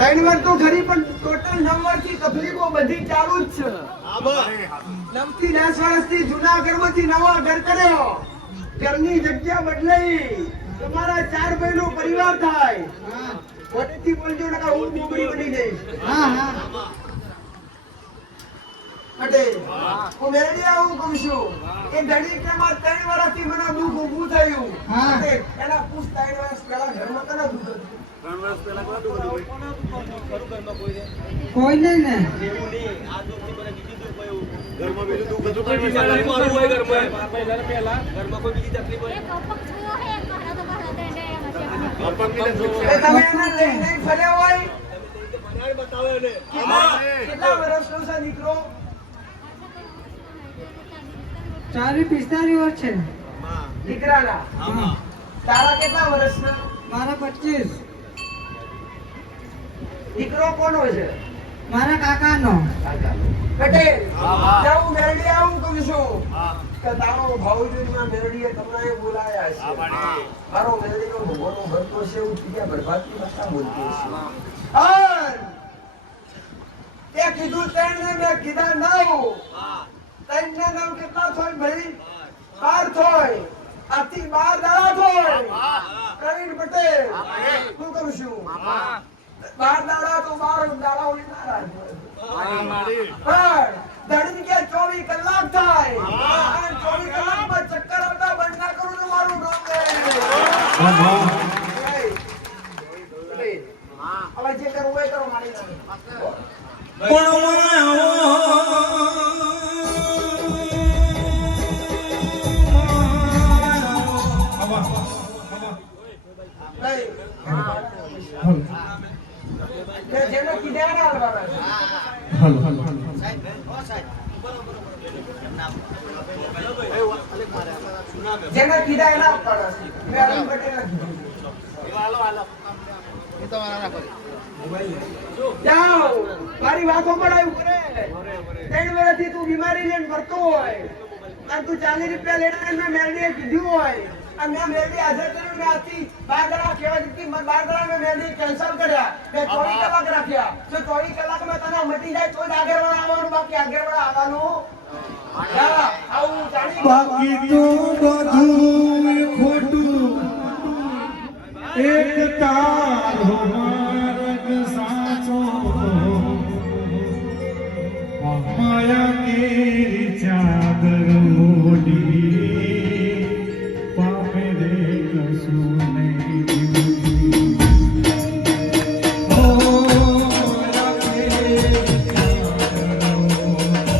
3 વર્ષ તો ખરી પણ ટોટલ 9 વર્ષથી તકલીફો બધી ચાલુ જ છે. 9 થી 10 વર્ષથી જૂના ઘરમાંથી નવા ઘર કર્યો, ઘરની જગ્યા બદલાઈ, તમારા 4 ભાઈનો પરિવાર થાય. મોટેથી બોલજો નકા હું બોબડી બની જઈશ. હા હા અટે હું મેળવી આવું કહું છું એ ઘડીકમાં 3 વર્ષથી મને દુઃખ ઊભું થયું. હા. અટે એના પૂછ 3 વર્ષ પહેલા ઘરમાં કના દુઃખ હતું? કોઈ નહીં ને એ તમે એને લઈને ફર્યા હોય? કેટલા વર્ષનો છે દીકરો? 40-45 વર્ષ છે. દીકરાના તારા કેટલા વર્ષના? મારા 25. દીકરો કોનો છે? મારા કાકાનો. પટેલ જાઉં મેરડી આવું કહું છું કે તારો ભાવજોડીમાં મેરડીએ તમને બોલાયા છે. મારો મેરડીનો ભગવાનનો ભક્તો છે એવું બીજા બરબાદની વાર્તા બોલતી છે. એ કીધું ત્રણ ને મેં કીધા 9. 3 ને 9 કેટલા થાય ભાઈ? 12 થાય. આથી 12 દાડા થાય. પ્રવીણ પટેલ શું કરું છું? 12 દાડા તો 12 દાડા ઓલી ના રાખજો. પણ ધણી કે 24 કલાક થાય. અને 24 કલાકમાં ચક્કર આવતા બંધ ના કરું તો મારું નામ લે. હવે જે કરવું હોય કરો મારી નાખે. જેને કીધા ને હાલવાના છે. જેને કીધા એના આપવાના છે. મેં અરુણ પટેલને કીધું. જાઓ મારી વાતો પડાયું કરે. 3 વર્ષથી તું બીમારી લઈને ફરતો હોય અને તું 40 રૂપિયા લઈને મેં મેરડીએ કીધું હોય અને મેં મેરડી હાજર કર્યું. મેં આજથી 12 દાડા કહેવા દીધી. 12 દાડા મેં મેરડી કેન્સલ કર્યા. મેં 24 કલાક રાખ્યા. જો 24 કલાકમાં તને મટી જાય તો જ આગળવાળા આવવાનું. બાકી આગળવાળા આવવાનું જા. આવું જાણી બાકી તો બધું ખોટું એક તારો માર્ગ સાચો માયા કેરી ચાદર ઓઢી પામે રે કશું નહીં માયા કેરી ચાદર ઓઢી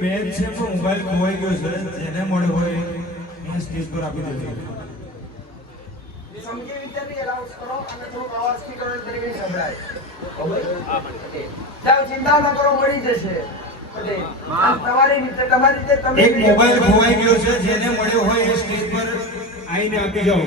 બેન છે એમનો મોબાઈલ ખોવાઈ ગયો છે જેને મળ્યો હોય એને સ્ટેજ પર આપી દેજો. સમજી વિચારી એલાઉન્સ કરો અને થોડું અવાજથી કરો એટલે તરીકે સંભળાય. જાઓ ચિંતા ન કરો મળી જશે. તમારી રીતે તમારી રીતે તમે એક મોબાઈલ ખોવાઈ ગયો છે જેને મળ્યો હોય એ સ્ટેજ પર આવીને આપી જાઓ.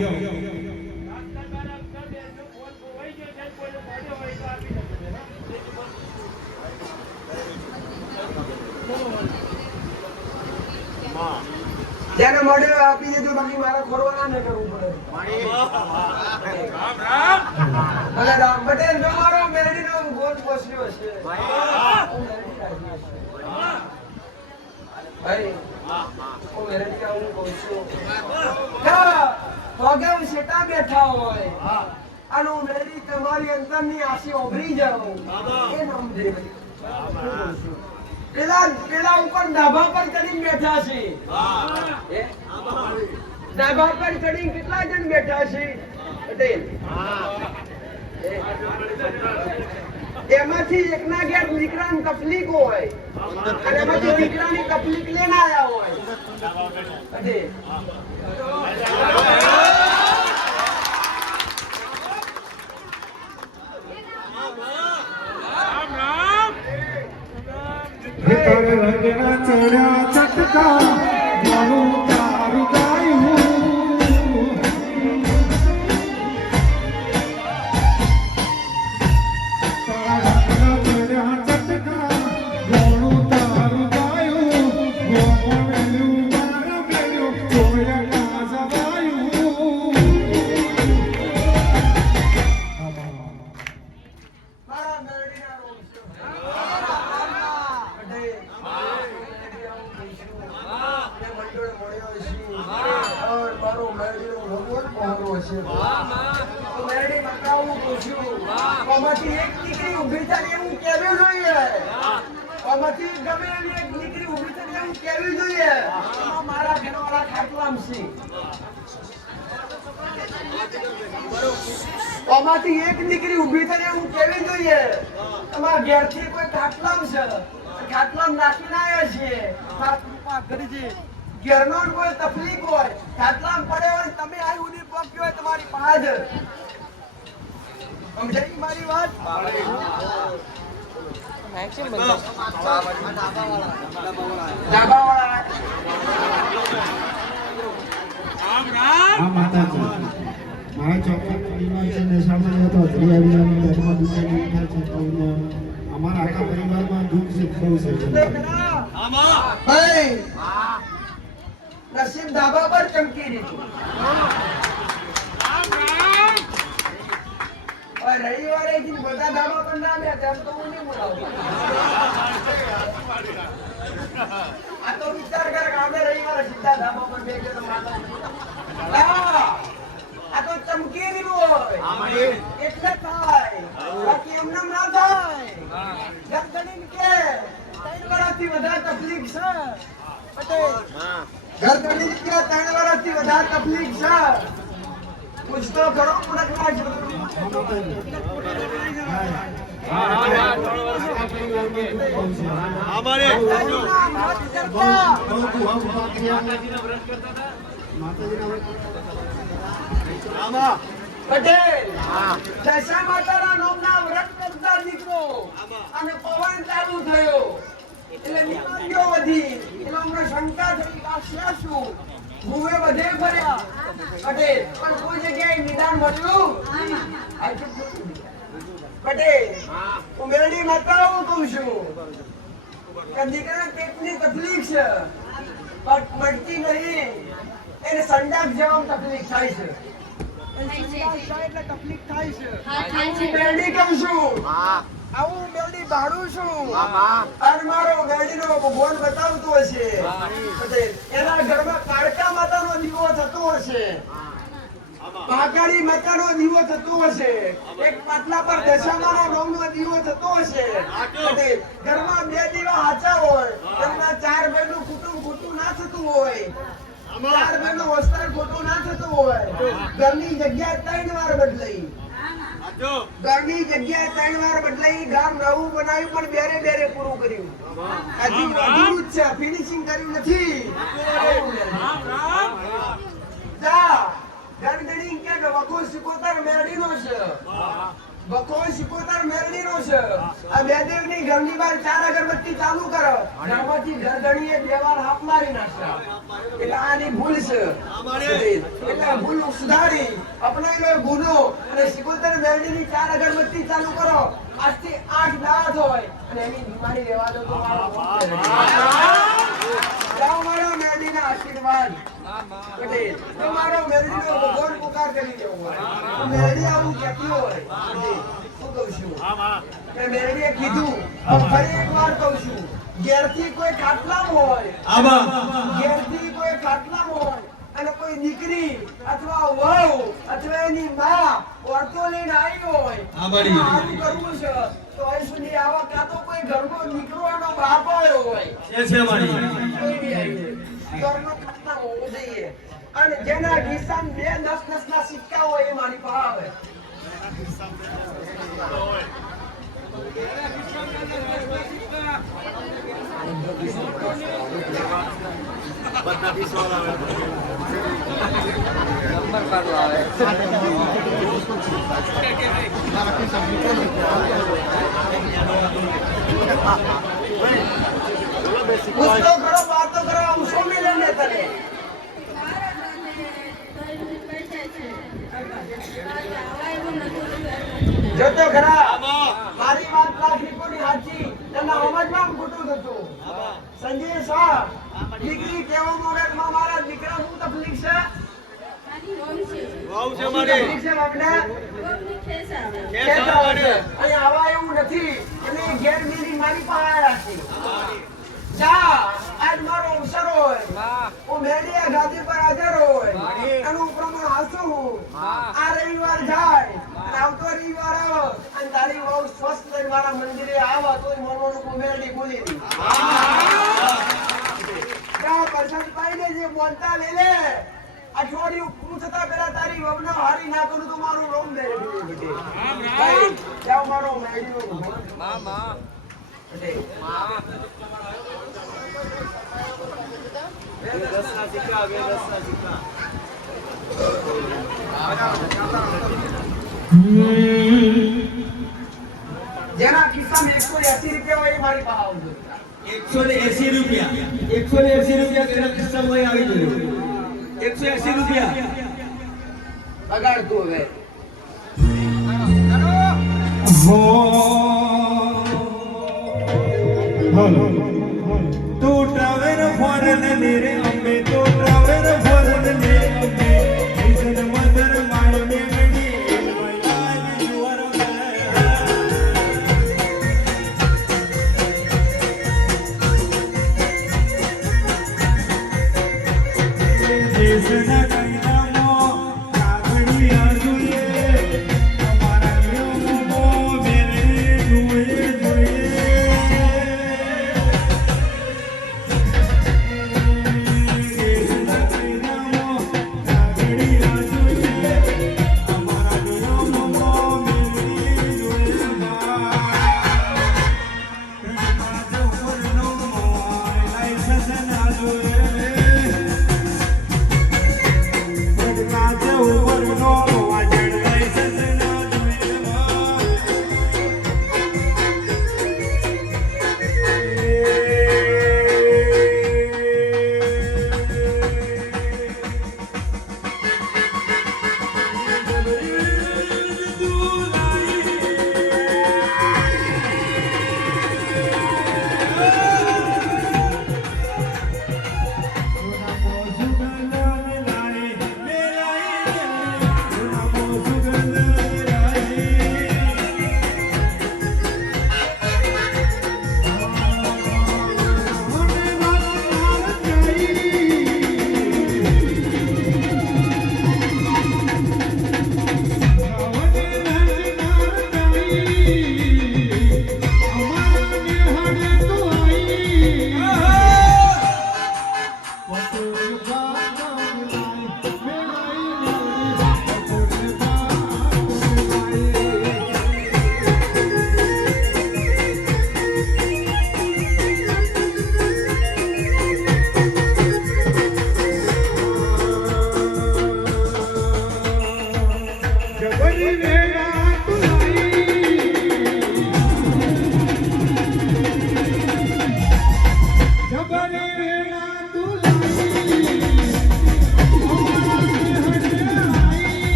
જેને મળ્યો આપી દેજો. બાકી મારે ખોરવાના ને કરવું પડે. અને રામ પટેલ તમારો મેરડીનો ગોલ પહોંચ્યો છે. ભાઈ હું મેરડી આવું કહું છું. ભગવ શેટા બેઠા હોય અને હું મેરડી તમારી અંતરની આશી ઓભરી જાઉં એ નામ દે. પેલા ઉપર ડાબા પર ચડીને બેઠા છે. ડાબા પર ચડીને કેટલા જણ બેઠા છે પટેલ? એમાંથી એકના ઘેર દીકરાની તકલીફ હોય અને એમાંથી દીકરાની તકલીફ લઈને આયા હોય અરે તારે રંગના ચડ્યા ચટકા જાણું તારું ગાયું તારા રંગના ચડ્યા ચટકા જાણું તારું ગાયું ગોમો મેલ્યું માર મેલ્યું ચોયા કાસા વાયું મારા મેરડીના રોગ છે મંડળ મળ્યો છે ઓર મારો મેરડીનો ભગવાન પહોંચો છે તો મેરડી બતાવું પૂછ્યું આમાંથી એક દીકરી ઊભી થાય એવું કેવું જોઈએ આમાંથી ગમે એવી એક દીકરી ઊભી થાય એવું કેવું જોઈએ એમાં મારા ઘરવાળા ખાટલામ છે આમાંથી એક દીકરી ઊભી થાય એવું કેવી જોઈએ તમારા ઘેરથી કોઈ ખાટલામ છે ખાટલામ નાખીને આવ્યા છીએ ઘેરનો કોઈ તકલીફ હોય ખાટલામ પડે હોય તમે આવી ઉડી પહોંચ્યો હોય તમારી પાસે સમજાઈ મારી વાત ડાબાવાળા આ માતાજી મારા ચોકડીમાં છે નશામાં હતો હરિયાળીમાં ઘરમાં દુકાન થાય છે તો અમારા આખા પરિવારમાં દુઃખ છે બહુ છે ભાઈ નસીબ ધાબા પર ચમકી દીધું રવિવારે બધા ધાબા પર ના આવ્યા તેમ તો હું નહીં બોલાવું આ તો વિચાર કર કે આપણે રવિવારે સીધા ધાબા પર બેસીએ તો માતા આ તો ચમકી દીધું હોય એટલે થાય બાકી એમને ના થાય ગરદણી કે 3 વર્ષથી વધારે તકલીફ છે ગરદણી કે 3 વર્ષથી વધારે તકલીફ છે कुछ तो करो मुनकला हमारे પટેલ દશા માતાના નામના વ્રત કરતા દીકરો અને પવન ચાલુ થયો એટલે બીમારીઓ વધી એટલે અમને શંકા થઈ કે આ શું ભૂવે બધે ફર્યા પટેલ પણ કોઈ જગ્યાએ નિદાન મળ્યું પટેલ હું મેરડી માતાઓ કહું છું કે દીકરા પેટની તકલીફ છે પણ મળતી નહીં એને સંડાસ જવામાં તકલીફ થાય છે એટલે તકલીફ થાય છે હું મેરડી કહું છું આવું મેરડી ભાડું છું અને મારો મેરડીનો ભગવાન બતાવતો હશે પટેલ એના ઘરમાં કાળકા માતાનો દીવો થતો હશે મહાકાળી માતાનો દીવો થતો હશે એક પાટલા પર દશામાનો નામનો દીવો થતો હશે પટેલ ઘરમાં 2 દીવા હાચા હોય એમના 4 ભાઈનું કુટુંબ ખોટું ના થતું હોય 4 ભાઈનું વસ્ત્ર ખોટું ના થતું હોય ઘરની જગ્યા 3 વાર બદલાઈ ઘરની જગ્યાએ 3 વાર બદલાઈ ગામ નવું બનાવ્યું પણ બેરે બેરે પૂરું કર્યું હજી અધૂરું જ છે ફિનિશિંગ કર્યું નથી જા ગણગણી કે વખો સિકોતર મેરડીનો છે વખો સિકોતર મેરડીનો છે આ બેદેવની ઘરની બહાર 4 અગરબત્તી ચાલુ કરો ઘરમાંથી ગણગણીએ 2 વાર હાથ મારી નાખ્યા એટલે આની ભૂલ છે એટલે ભૂલ સુધારી અપનાવી લો ગુનો અને સિકોતર મેરડીની 4 અગરબત્તી ચાલુ કરો આજથી 8 દાંત હોય અને એની બીમારી રહેવા દો તો જાઓ મારો મેરડીના આશીર્વાદ પટેલ તમારો મેરડીનો ભગવાન પુકાર કરી દેવો હોય મેરડી આવું કહેતી હોય શું કહું છું કે મેરડીએ કીધું ફરી એકવાર કહું છું ઘેરથી કોઈ ખાટલામ હોય ઘેરથી કોઈ ખાટલામ હોય અને કોઈ દીકરી અથવા વહુ અથવા એની માં વર્તો લઈને આવી હોય આવું કરવું છે તો અહીં સુધી આવા કાં તો કોઈ ઘરનો દીકરોનો બાપ આવ્યો હોય ઘરનો ખાટલામ હોવો જોઈએ અને જેના ખિસ્સામાં 2 10 ના સિક્કા હોય એ મારી પાસે આવે પૂછતો ખરો, વાતો કરો, હું શું મિલે ને તને? જોતો ખરા, મારી વાત લાખની સાચી, તને સમજમાં ખોટું થતું. સંજય શાહ, દીકરી કેવો મુહૂર્તમાં મારા દીકરા શું તકલીફ છે? વાવ છે શું મારી તકલીફ છે બાપને? કેસ ખેંચ આવે છે. અહીં આવા એવું નથી, એને ઘેર મેલી મારી પાસે આવ્યા છે. જા, આજ મારો અવસર હોય, હું મેળીયા ગાદી પર હાજર હોય, એનું પ્રમાણ હાંસું હું. આ રવિવાર જાય, અને આવતો રવિવાર આવે, અને તારી વહુ સ્વસ્થ થઈને મારા મંદિરે આવે, તોય મનોનું હું મેળી બોલી દઈશ. જા, પ્રશાંત ભાઈને જે બોલતા લે લે. અઠવાડિયું પૂરું થતા પહેલા તારી વહુને હારી ના કરું તો મારું રોમ દે ભાઈ, જાઓ મારો મેળીનો જેના કિસ્સામાં 180 રૂપિયા હોય એ મારી પાસે આવજો. 180 રૂપિયા 180 રૂપિયા તેના કિસ્સામાં આવી ગયો 180 રૂપિયા બગાડ તું હવે. તો ટ્રાવેલ ફોરન મેરે અંબે તો ટ્રાવેલ ફોરન મેરે અંબે ઇઝન mother my memory in my life you are દેશના કૈદામો કાગડી આંસુએ અમારા નિયમો મેરે જોઈએ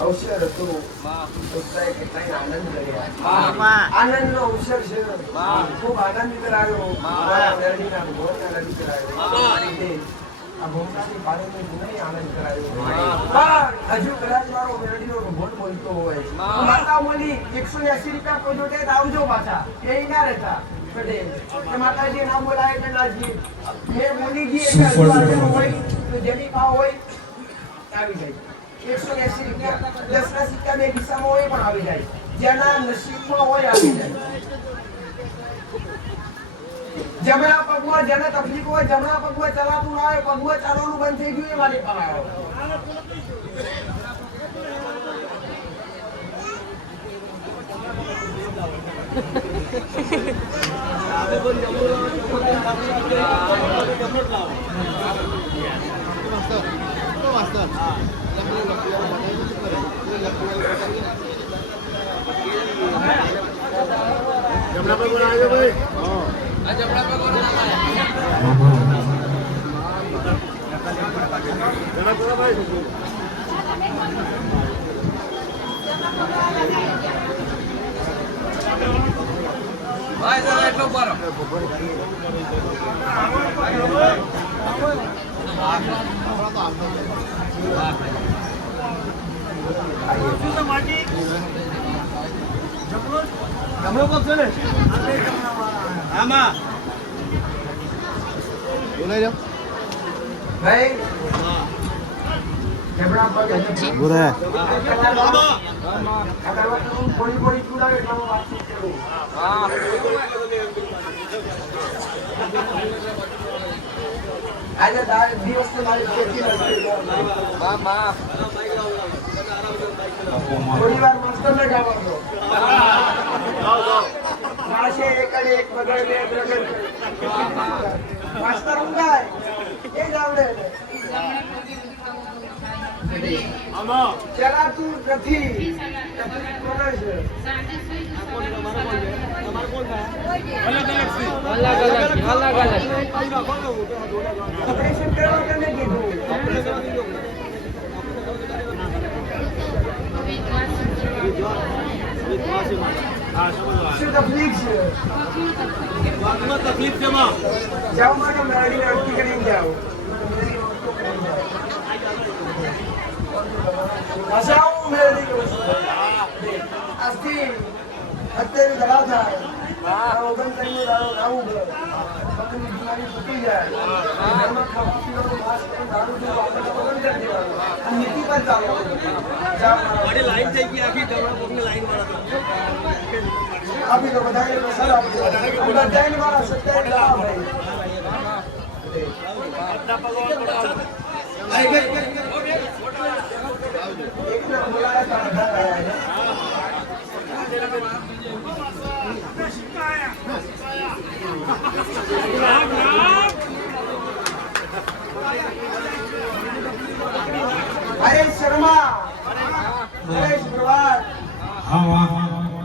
અવસર હતું ઉત્સાહે કેટલાય આનંદ કર્યા આનંદનો અવસર છે ખૂબ આનંદ કરાયો મારા મેરડીના ભગવાનના લગ્ન કરાયો આ ભોમરાની બાળકને ઘણો આનંદ કરાયો પણ હજુ કદાચ મારો મેરડીનો ભગવાન બોલતો હોય માતા બોલી 180 રૂપિયા કોઈ જોડે આવજો પાછા એ ના રહેતા માતાજી ના બોલાય કે નાજી મેં બોલી ગઈ એટલે હજુ આગળ હોય તો જેની ભાવ હોય આવી જાય 180 રૂપિયા 10 ના સિક્કા બે ખિસ્સામાં હોય પણ આવી જાય જેના નસીબમાં હોય આવી જાય જમણા પગમાં જેને તકલીફ હોય જમણા પગમાં ચલાતું ના હોય પગમાં ચાલવાનું બંધ થઈ ગયું એ મારી પાસે ભાઈ જરા એટલો બરો જમણો પગ છે ને આમાં બોલાઈ જાવ ભાઈ જમણા પગ બોલે થોડી થોડી ચૂડાવે એટલે હું વાતચીત કરું આજે દિવસ મારી ખેતી થોડી વાર માસ્ટર ને જવાનો માસે એક અને એક બગડ બે માસ્ટર ઊંઘાય એ જ આવડે ચલાતું નથી કોના છે ઓપરેશન કરવા કેને કીધું શું તકલીફ છે તકલીફ છે માં જાઓ માટે મેળવીને અટકી કરીને જાઓ હસાવું મેળવી ગયું આજથી 27 દડા થાય 29 દાડો આવું પગની બીમારી તૂટી જાય ઘરમાં ખાવા પીવાનું માસ કરીને દારૂ પીવું આપણે બંધ કરી દેવાનું આ નીતિ પર ચાલવાનું લાઈન થઈ ગઈ આખી ગમણા પગની લાઈન વાળા આપી તો બધાને સર આપજો બધાને મારા 27 દડા ભાઈ એકના બોલાયા હતા બધા હરેશ શર્મા હરેશ પ્રભાત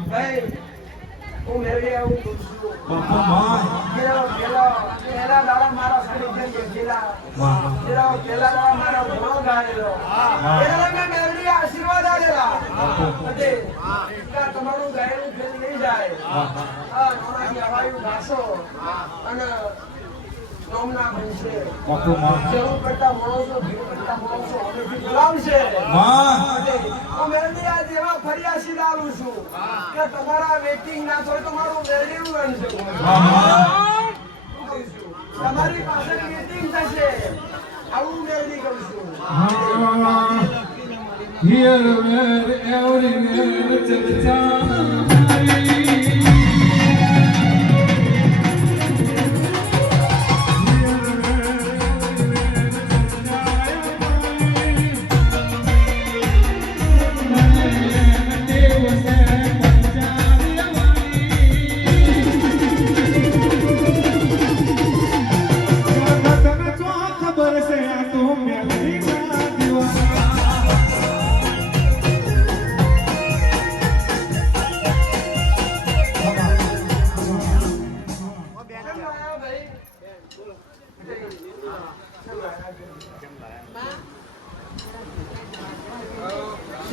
ભાઈ હું મેળવી આવું છું પેલા દાડા મારા સાનિધ્ય ગયેલા પેલા દાડા મારા ઘણો ગાયેલો પેલા મેં મેળવી આશીર્વાદ આવેલા તમારું ગાયેલું ફેલ નહીં જાય તમારી હવાયું ઘાસો અને નોમના બનશે જરૂર કરતા માણસો ભીડ કરતા માણસો હવેથી બોલાવશે હું મેળવી આ જેવા ફરિયાસી લાવું છું કે તમારા વેટિંગ ના થાય તો મારું મેળવી બનશે તમારી પાસે મીટિંગ થશે આવું મેળવી કહું છું Here, everywhere,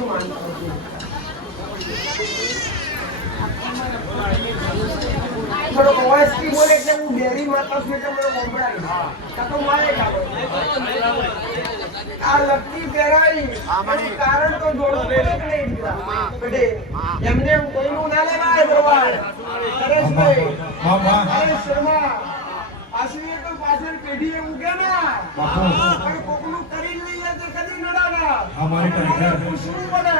શું માનતા હતું? થોડોક અવાજથી બોલે એટલે હું ડેરી માતા છું એટલે મને સંભળાય. કાં તો મારે ગાળો. આ લપટી પહેરાવી એનું કારણ તો જોડવું પડે કે નહીં દીકરા? બેટે, એમને એમ કોઈનું ના લેવાય ભગવાન. પરેશભાઈ, પરેશ શર્મા, પાછળ તો પાછળ પેઢી એવું કે ના પણ કોકનું કરી જ લઈએ તો કદી નડાના. તમારે પૂછવું પડે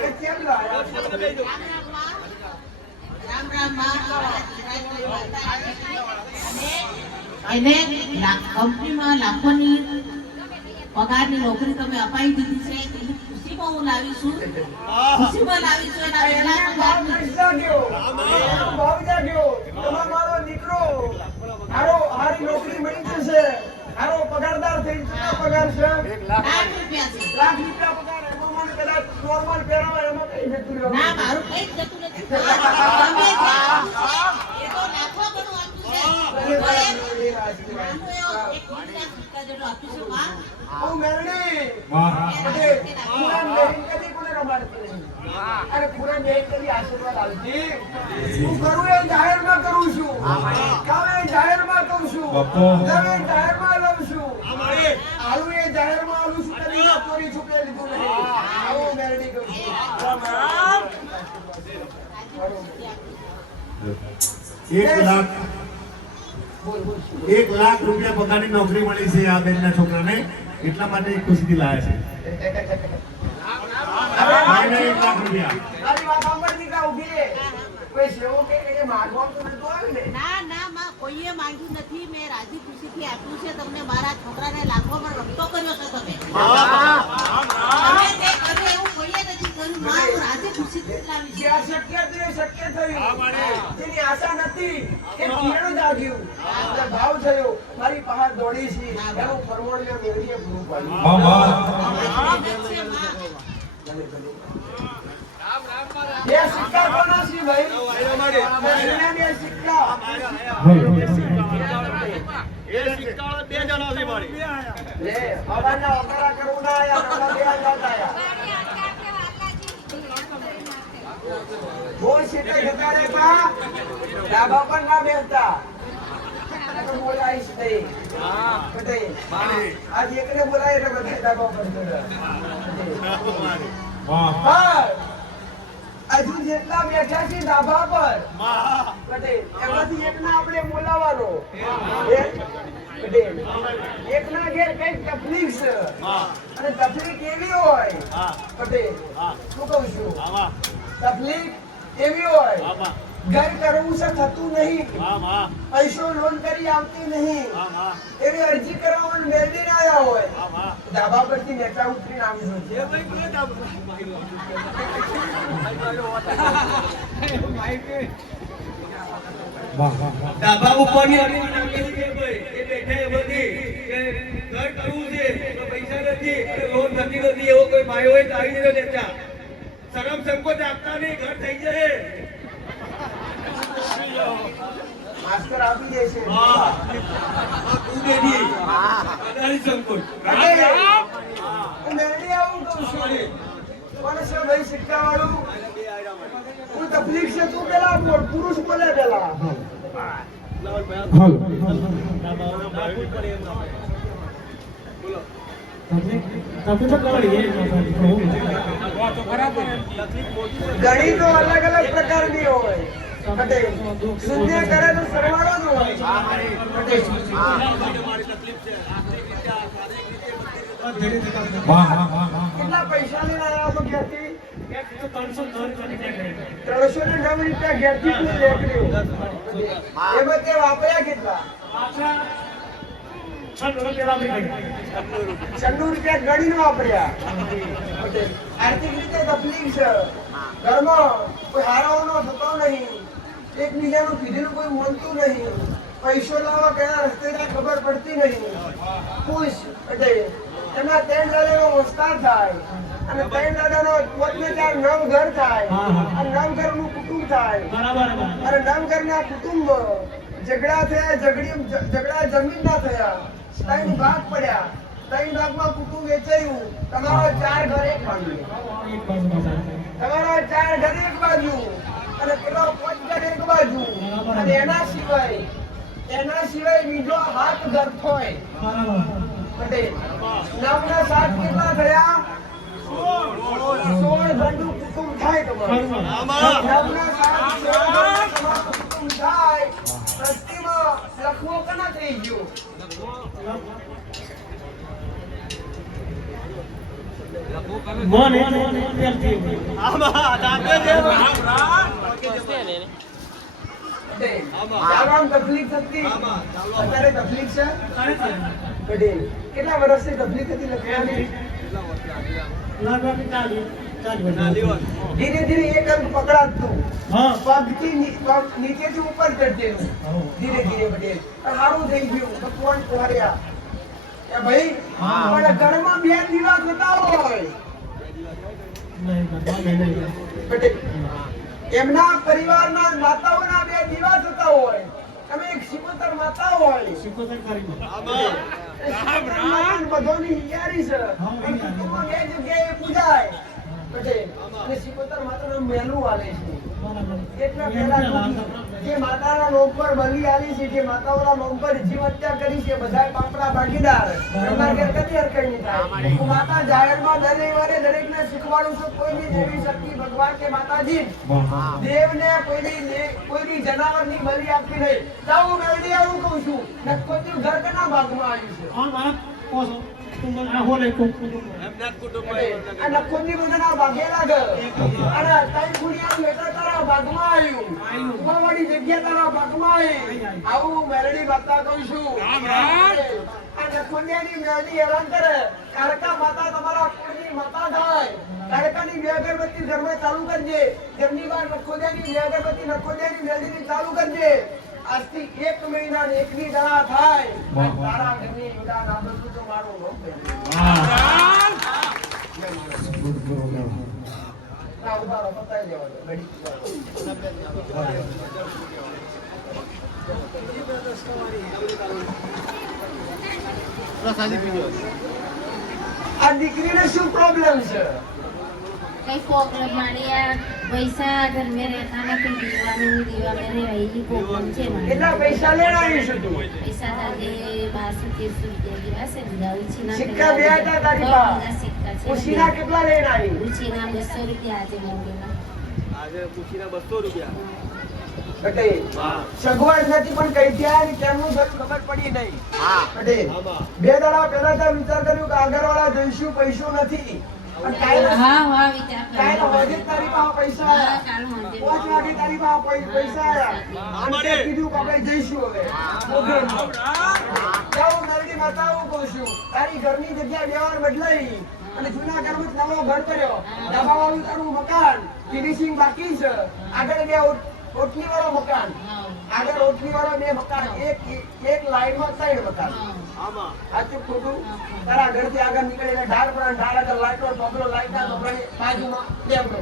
કે કેમ લાયા? રામ રામ માં એને કંપનીમાં લાખોની પગારની નોકરી તમે અપાઈ દીધી છે એની ખુશીમાં હું લાવીશું ખુશીમાં લાવીશું એના એમને પહેલા ભાવ નથી જાગ્યો. એનો ભાવ જાગ્યો. તમારો મારો દીકરો હારી નોકરી મળી જશે, હારો પગારદાર થઈ જશે. પગાર છે લાખ રૂપિયા છે લાખ રૂપિયા પગાર. એમાં મને કદાચ નોર્મલ પહેરાવાય એમાં કઈ જતું રહ્યું. ના મારું કઈ જ જતું નથી તમે જે આપ્યું છે, એ તો લાખો ઘણું આપ્યું છે નાનું એવું એક મિનિટના સિક્કા જેટલું આપ્યું છે માં હું મેરડી. વાહ. બેટે, પૂરા મેરી કદી કોને રમાડતી નહીં. અરે પૂરા મેરી કદી આશીર્વાદ આલતી. હું કરું એ જાહેરમાં કરું છું. કામ એ જાહેરમાં કરું છું. બાપો. લઉં એ જાહેરમાં લઉં છું. આલું એ જાહેરમાં આલું છું. કદી ચોરી છુપે લીધું નહીં. આવું મેરડી કરું છું. એક લાખ રૂપિયા પગારની નોકરી મળી છે આ બેનના છોકરાને એટલા માટે ખુશીથી લાયા છે. મહિને 1 લાખ રૂપિયા. મારી વાત સાંભળ દીકરા, ઊભી રહે. કોઈ સેવો કે માગવા તો નતું આવ્યું ને? ના ના માં કોઈએ માંગ્યું નથી મેં રાજી ખુશીથી આપ્યું છે તમને મારા છોકરાને લાખોમાં રમતો કર્યો છે તમે જે કર્યું એવું કોઈએ નથી કર્યું માં હું રાજી ખુશીથી જ લાવી જે આ શક્ય હતું એ શક્ય થયું. જેની આશા નથી એ પીણું જાગ્યું. એટલે ભાવ થયો. મારી પહાડ દોડી છે એનું પરમોણ મેં મેળવીએ પૂરું પાડ્યું. બે સિક્કા કોના છે ભાઈ? સોનાના બે સિક્કા. લે, હવાના ઓકરા કરવું ના આયા, નવા બે આયા આયા. બોલ સીટે જતા રે બા. ડાબા પર ના બેસતા. તો બોલાઈશ નહીં. બેટે, આજ એકને બોલાય એટલે બધા ડાબા પર ચડે. હા. હજુ જેટલા બેઠા છે ડાબા પર બેટે, એમાંથી એકને આપણે બોલાવવાનો. બેટે, એકના ઘેર કઈક તકલીફ છે અને તકલીફ કેવી હોય બેટે, શું કહું છું, તકલીફ એવી હોય ઘર કરવું છે થતું નહીં, પૈસો લોન કરી આવતી નહીં, એવી અરજી કરવા મેળવીને આવ્યા હોય, ધાબા પરથી નેચા ઉતરીને આવી છે. ડાબા ઉપરની અરજી નાખેલી છે ભાઈ, એ બેઠા એ બધી કે ઘર કરવું છે તો પૈસા નથી અને લોન થતી નથી, એવો કોઈ ભાઈ હોય તો આવી જજો નેચા. શરમ સંકોચ આપતા નહીં, ઘર થઈ જશે. માસ્ટર આપી દે છે. તું બેઠી અદારી સંકોચ. હું મેળવી આવું કહું છું. કોણ છે ભાઈ સિક્કા વાળું? હું તકલીફ છે તું પેલા બોલ, પુરુષ બોલે પેલા. ઘણી તો અલગ અલગ પ્રકારની હોય. શૂન્ય કરે તો સરવાળો જ હોય. કેટલા પૈસા લઈને આવ્યા છો ઘેરથી? 309 રૂપિયા ઘેરથી તું લેકડ્યું. એમાં તે વાપર્યા કેટલા? 96 રૂપિયા ગણીને વાપર્યા. આર્થિક રીતે તકલીફ છે, ઘરમાં કોઈ હારાઓનો થતો નહીં, એકબીજાનું કીધેલું કોઈ માનતું નહીં, પૈસો લાવવા કયા રસ્તે જાય ખબર પડતી નહીં. ખુશ એટલે એમાં 3 દાદાનો વિસ્તાર થાય અને 3 દાદાનો 4 નવ ઘર થાય અને 9 ઘરનું કુટુંબ થાય અને 9 ઘરના કુટુંબ ઝઘડા થયા, ઝઘડા જમીન ના થયા, 3 ભાગ પડ્યા, 3 ભાગમાં કુટુંબ વેચાયું, તમારો 4 ઘર એક ભાંગ્યું. તમારા 4 ઘર એક બાજુ અને પેલો 5 ઘર એક બાજુ અને એના સિવાય બીજો 7 ઘર હોય પટેલ નામના 7 કેટલા થયા 16 ઘરનું કુટુંબ થાય તમારું નામના 7 કુટુંબ થાય પ્રતિમાં લખવો કના થઈ ગયો ચાલવામાં તકલીફ થતી અત્યારે તકલીફ છે પટેલ કેટલા વર્ષથી તકલીફ હતી લખવાની ધીરે ધીરે એક અંક પકડાતું પગથી નીચેથી ઉપર ચડતેલું ધીરે ધીરે પટેલ સારું થઈ ગયું ભગવાન કોર્યા એ ભાઈ પણ ઘરમાં 2 દીવા થતા હોય પટેલ એમના પરિવારના માતાઓના 2 દીવા થતા હોય તમે એક સિકોતર માતા હોય બધોની યારી છે કુટુંબમાં 2 જગ્યાએ પૂજાય પટેલ અને સિકોતર માતાનું મેલું આલે છે એટલે પહેલા જે માતાના લોક પર બલિ આલી છે જે માતાઓના લોક પર જીવ હત્યા કરી છે બધા પાપડા ભાગીદાર એમના ઘેર કદી હરકઈ નહીં થાય હું માતા જાહેરમાં દરેવારે દરેકને શીખવાડું છું કોઈની દેવી શક્તિ ભગવાન કે માતાજી દેવને કોઈની જનાવરની બલિ આપવી નહીં જાઉં મેળવી આવું કહું છું નખોતી ઘર કના ભાગમાં આવ્યું છે અને નખોતી બધાના ભાગે લાગે અને તઈ ગુણિયા લેટર તારા ભાગમાં આવ્યું ઉમાવાળી જગ્યા તારા ભાગમાં આવી આવું મેલડી માતા કહું છું આ નખોતિયાની મેલડી હેરાન કરે કાળકા માતા તમારા કુળની માતા થાય કાળકાની 2 અગરબત્તી ઘરમાં ચાલુ કરજે જેમની વાર નખોતિયાની 2 અગરબત્તી નખોતિયાની મેલડીની ચાલુ કરજે આજથી 1 મહિના ને 1 ની દડા થાય તારા ઘરની ઈડા ના બધું તો મારું નામ છે ના ઉભારો પતાઈ દેવા દો ઘડી આ દીકરીને શું પ્રોબ્લેમ છે કઈ પ્રોબ્લેમ મારી પૈસા ઘર મેં રહેતા નથી દીવા મેં રહેવાય પ્રોબ્લેમ છે કેટલા પૈસા લેણા આવીશું તું પૈસા તાજે 1200-1300 રૂપિયા જેવા છે ઉછીના સિક્કા બે હતા તારી પાસે સિક્કા છે ઉછીના કેટલા લેણા આવી ઉછીના 200 રૂપિયા આજે મોંઘેલા પટેલ સગવડ નથી પણ કઈ ત્યાં કેમનું ખબર પડી નહીં પટેલ 2 દાડા પહેલા તો વિચાર કર્યું કે આગળવાળા જઈશું પૈસો નથી પણ હા વિચાર કાલ હોજે તારી પાસે પૈસા આયા કાલ હોજે 5 વાગે તારી પાસે પૈસા આયા અને કીધું કે આપણે જઈશું હવે જાઓ મેલડી માતા હું કહું છું તારી ઘરની જગ્યા વ્યવહાર બદલાઈ અને જૂના ઘરમાં નવો ઘર કર્યો ડાબા વાળું તારું મકાન ફિનિશિંગ બાકી છે આગળ 2 ઓટલી વાળો મકાન આગળ ઓટલી વાળો 2 મકાન એક લાઈનમાં 3 મકાન સાચું ખોટું તારા ઘરથી આગળ નીકળીને ઢાળ પર ઢાળ આગળ લાઈટો ટોપલો લાઈટના ટોપલાની બાજુમાં લેમડો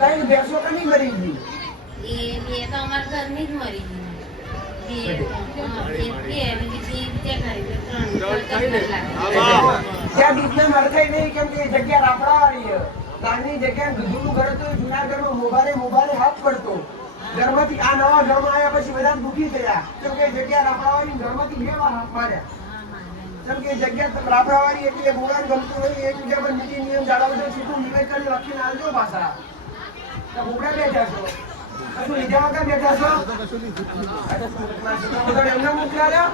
કઈ બેસો કે નહીં મરી ગઈ એ તો અમારા ઘરની જ મરી ગઈ ત્યાં દૂધને મરખાઈ નહીં કેમ કે એ જગ્યા રાપડાવાળી છે નાની જગ્યા દૂધનું ઘર હતું જૂના ઘરમાં મોબાઈલે હાથ પડતો ઘરમાંથી આ નવા ઘરમાં આવ્યા પછી બધા દુખી થયા કેમ કે જગ્યા રાપડાવાળી ઘરમાંથી 2 વાર હાથ માર્યા કેમ કે જગ્યા રાપડાવાળી એટલે ભગવાન ગમતું હોય એક જગ્યા પર નીતિ નિયમ જાળવજો સીધું નિવેદ કરી લખીને આવજો પાછા તો ભૂખડા બેઠા છો કશું લીધા વગર બેઠા છો એમને મોકલ્યા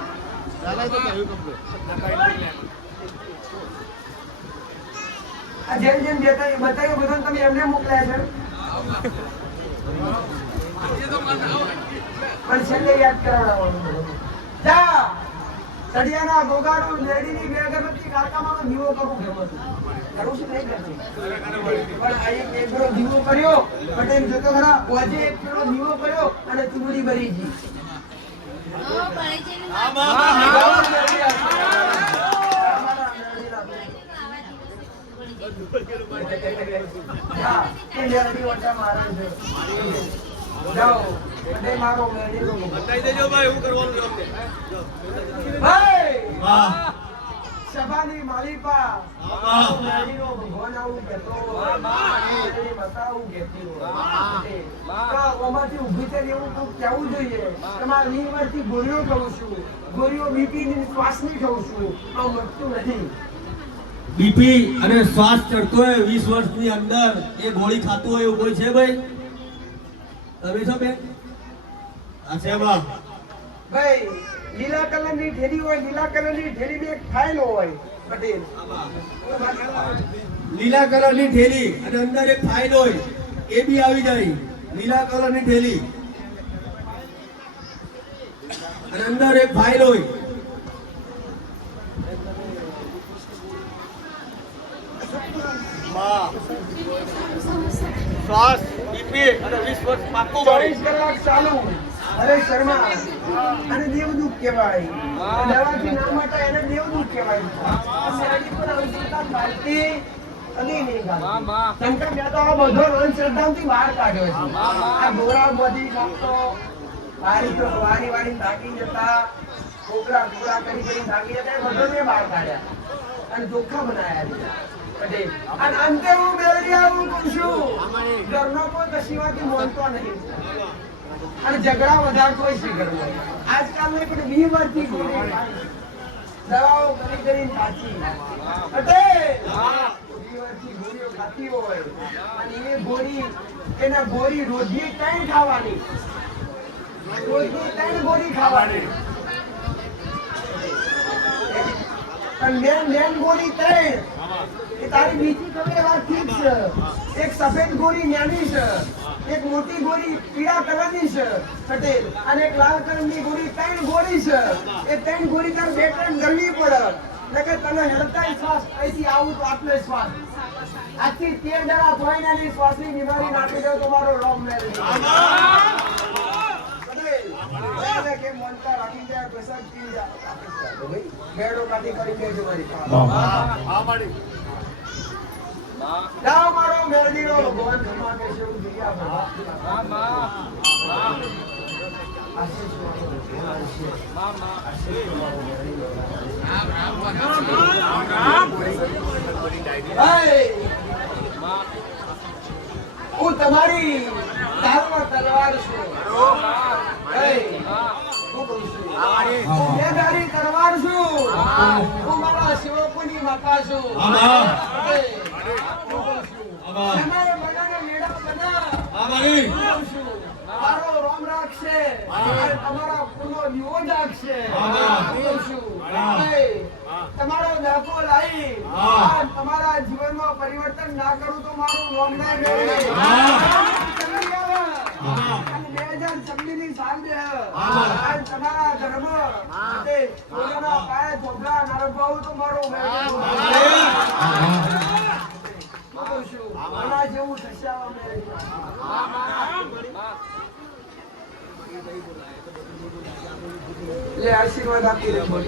આ જેમ બતાવ્યું બધું તમે એમને મોકલ્યા છે પણ છેલ્લે યાદ કરાવડાવવાનું જા સડિયાના ગોગાડું લેડીની 2 અગરબત્તી કારકામાં દીવો કરું કરું છું નહીં કરતી પણ આ એક પેલો દીવો કર્યો પટેલ જોતો ખરા ઓજે એક પેલો દીવો કર્યો અને ચૂડી ભરી ગઈ જાઓ અને મારો બતાવી દેજો ભાઈ હું કરવાનું છે અમને ભાઈ સભાની માલિકા મેળીનો ભગવાન આવું કહેતો હોય, મેળી માતા આવું કહેતી હોય. તો ઓમાંથી ઊભી થઈને એવું કંઈક કહેવું જોઈએ. તમારે 20 વર્ષથી ગોળીઓ ખાઉં છું, ગોળીઓ બીપી ની શ્વાસની ખાઉં છું, આ મળતું નથી. બીપી અને શ્વાસ ચડતો હોય 20 વર્ષની અંદર એ ગોળી ખાતું હોય એવું કોઈ છે ભાઈ? તમે છો બેન? આ છે બા. ભાઈ લીલા કલરની થેલી હોય, લીલા કલરની થેલીની એક ફાઇલ હોય પટેલ. લીલા કલરની થેલી અને અંદર એક ફાઇલ હોય એ બી આવી જાય. લીલા કલરની થેલી અને અંદર એક ફાઇલ હોય. શ્વાસ બીપી અને 20 વર્ષ પાકું 24 કલાક ચાલુ. અરે શર્મા અને દેવદૂત કહેવાય. દવાથી ના માટે એને દેવદૂત કહેવાય. આ મેરડી પર અંધશ્રદ્ધા ભારતી કદી નહીં ગાતી. શંકર દાદા આ બધો અંધશ્રદ્ધામાંથી બહાર કાઢ્યો છે. આ ગોરા બધી નાખતો વારી વારી થાકી જતા, કોકરા કોકરા કરી થાકી જતા, એ બધો મેં બહાર કાઢ્યા અને ચોખ્ખા બનાયા છે. અને અંતે હું મેળવી આવું કહું છું, ઘરનો કોઈ કશીમાંથી બોલતો નહીં અને ઝઘડા વધારતો હોય છે ઘરમાં. આજકાલ નહીં પણ 20 વર્ષથી ગોળી દવાઓ કરી ખાતી. 20 વર્ષથી ગોળીઓ ખાતી હોય અને એ ગોળી એના ગોળી રોજની 3 ખાવાની, રોજની 3 ગોળી ખાવાની. મેન ગોળી 3. એ તારી બીજી તમે વાત ઠીક છે. એક સફેદ ગોળી નાની છે, એક મોટી ગોળી પીળા કલરની છે પટેલ, અને એક લાલ કલરની ગોળી 3 ગોળી છે. એ 3 ગોળી તારે 2-3 ગળવી પડે. નકર તને હેડતાય શ્વાસ અહીંથી આવું તો આટલો શ્વાસ આજથી 13 દડા ધોઈનાની શ્વાસની બીમારી નાખી દો તમારો લોક મેરેજ. પટેલ કે મોનતા રાખી જાય પ્રસાદ પી જાય ભાઈ બેડો કાઢી કરી દેજો મારી પાસે. જાઓ મારો મેરડીનો ભગવાન ખમા કે છે દુનિયા ભગવાન. આશીષ મારો ભગવાન છે. હું તમારી ધારમાં તલવાર છું. હું કહું છું મેં તારી તલવાર છું. હું મારા શિવપુની માતા છું. તમારે બધાને મેળા બના. હું છું મારો રોમ રાખશે અને તમારા કુળનો દીવો જાગશે. હું છું તમારો દાખો લાવી તમારા જીવનમાં પરિવર્તન ના કરું તો મારું રોમ ના મેળવે. 2026 ની સાલ છે અને તમારા ધર્મ તે કોઈના પાયે ધોબલા ના રખાવું તો મારો મેળવે. હું છું આના જેવું થશે આ મેળવે. લે આશીર્વાદ આપી દે બોલ.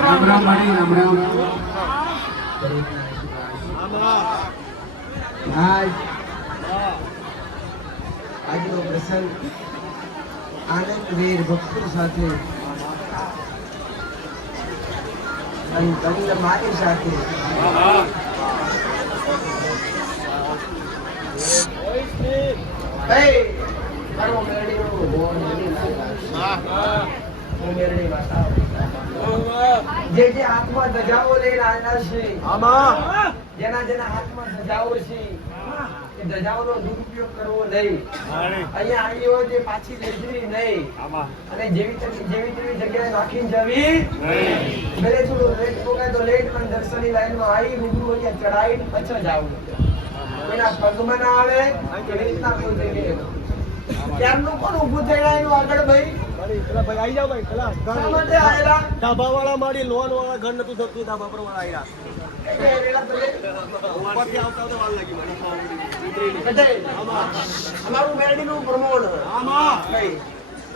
રામ રામ મારી રામ રામ. આજનો પ્રસંગ આનંદવીર ભક્તો સાથે અને તમને મારી સાથે મારો મેળીનો ભગવાન મેળવી માતા જે હાથમાં ધજાઓ લઈને આવ્યા છે જેના હાથમાં ધજાઓ છે એ ધજાઓનો દુરુપયોગ કરવો નહીં. અહીંયા આવી હોય તે પાછી લેજવી નહીં અને જેવી તેવી જગ્યાએ નાખીને જવી ભલે થોડું લેટ પોગાય તો લેટ, પણ દર્શનની લાઈનમાં આવી રૂબરૂ અહીંયા ચડાવી પછી જાવું. કોઈના પગમાં ના આવે કે રીતના કોઈ જગ્યાએ ત્યારનું પણ ઊભું થઈ રહ્યું આગળ ભાઈ આવી જાવ ભાઈ પેલા શા માટે આયેલા? ધાબા વાળા મારી લોન વાળા ઘર નતું થતું, ધાબા પર વાળા આવ્યા ઉપરથી આવતા વાર લાગી મારી અમારું મેરડીનું પ્રમોણ ભાઈ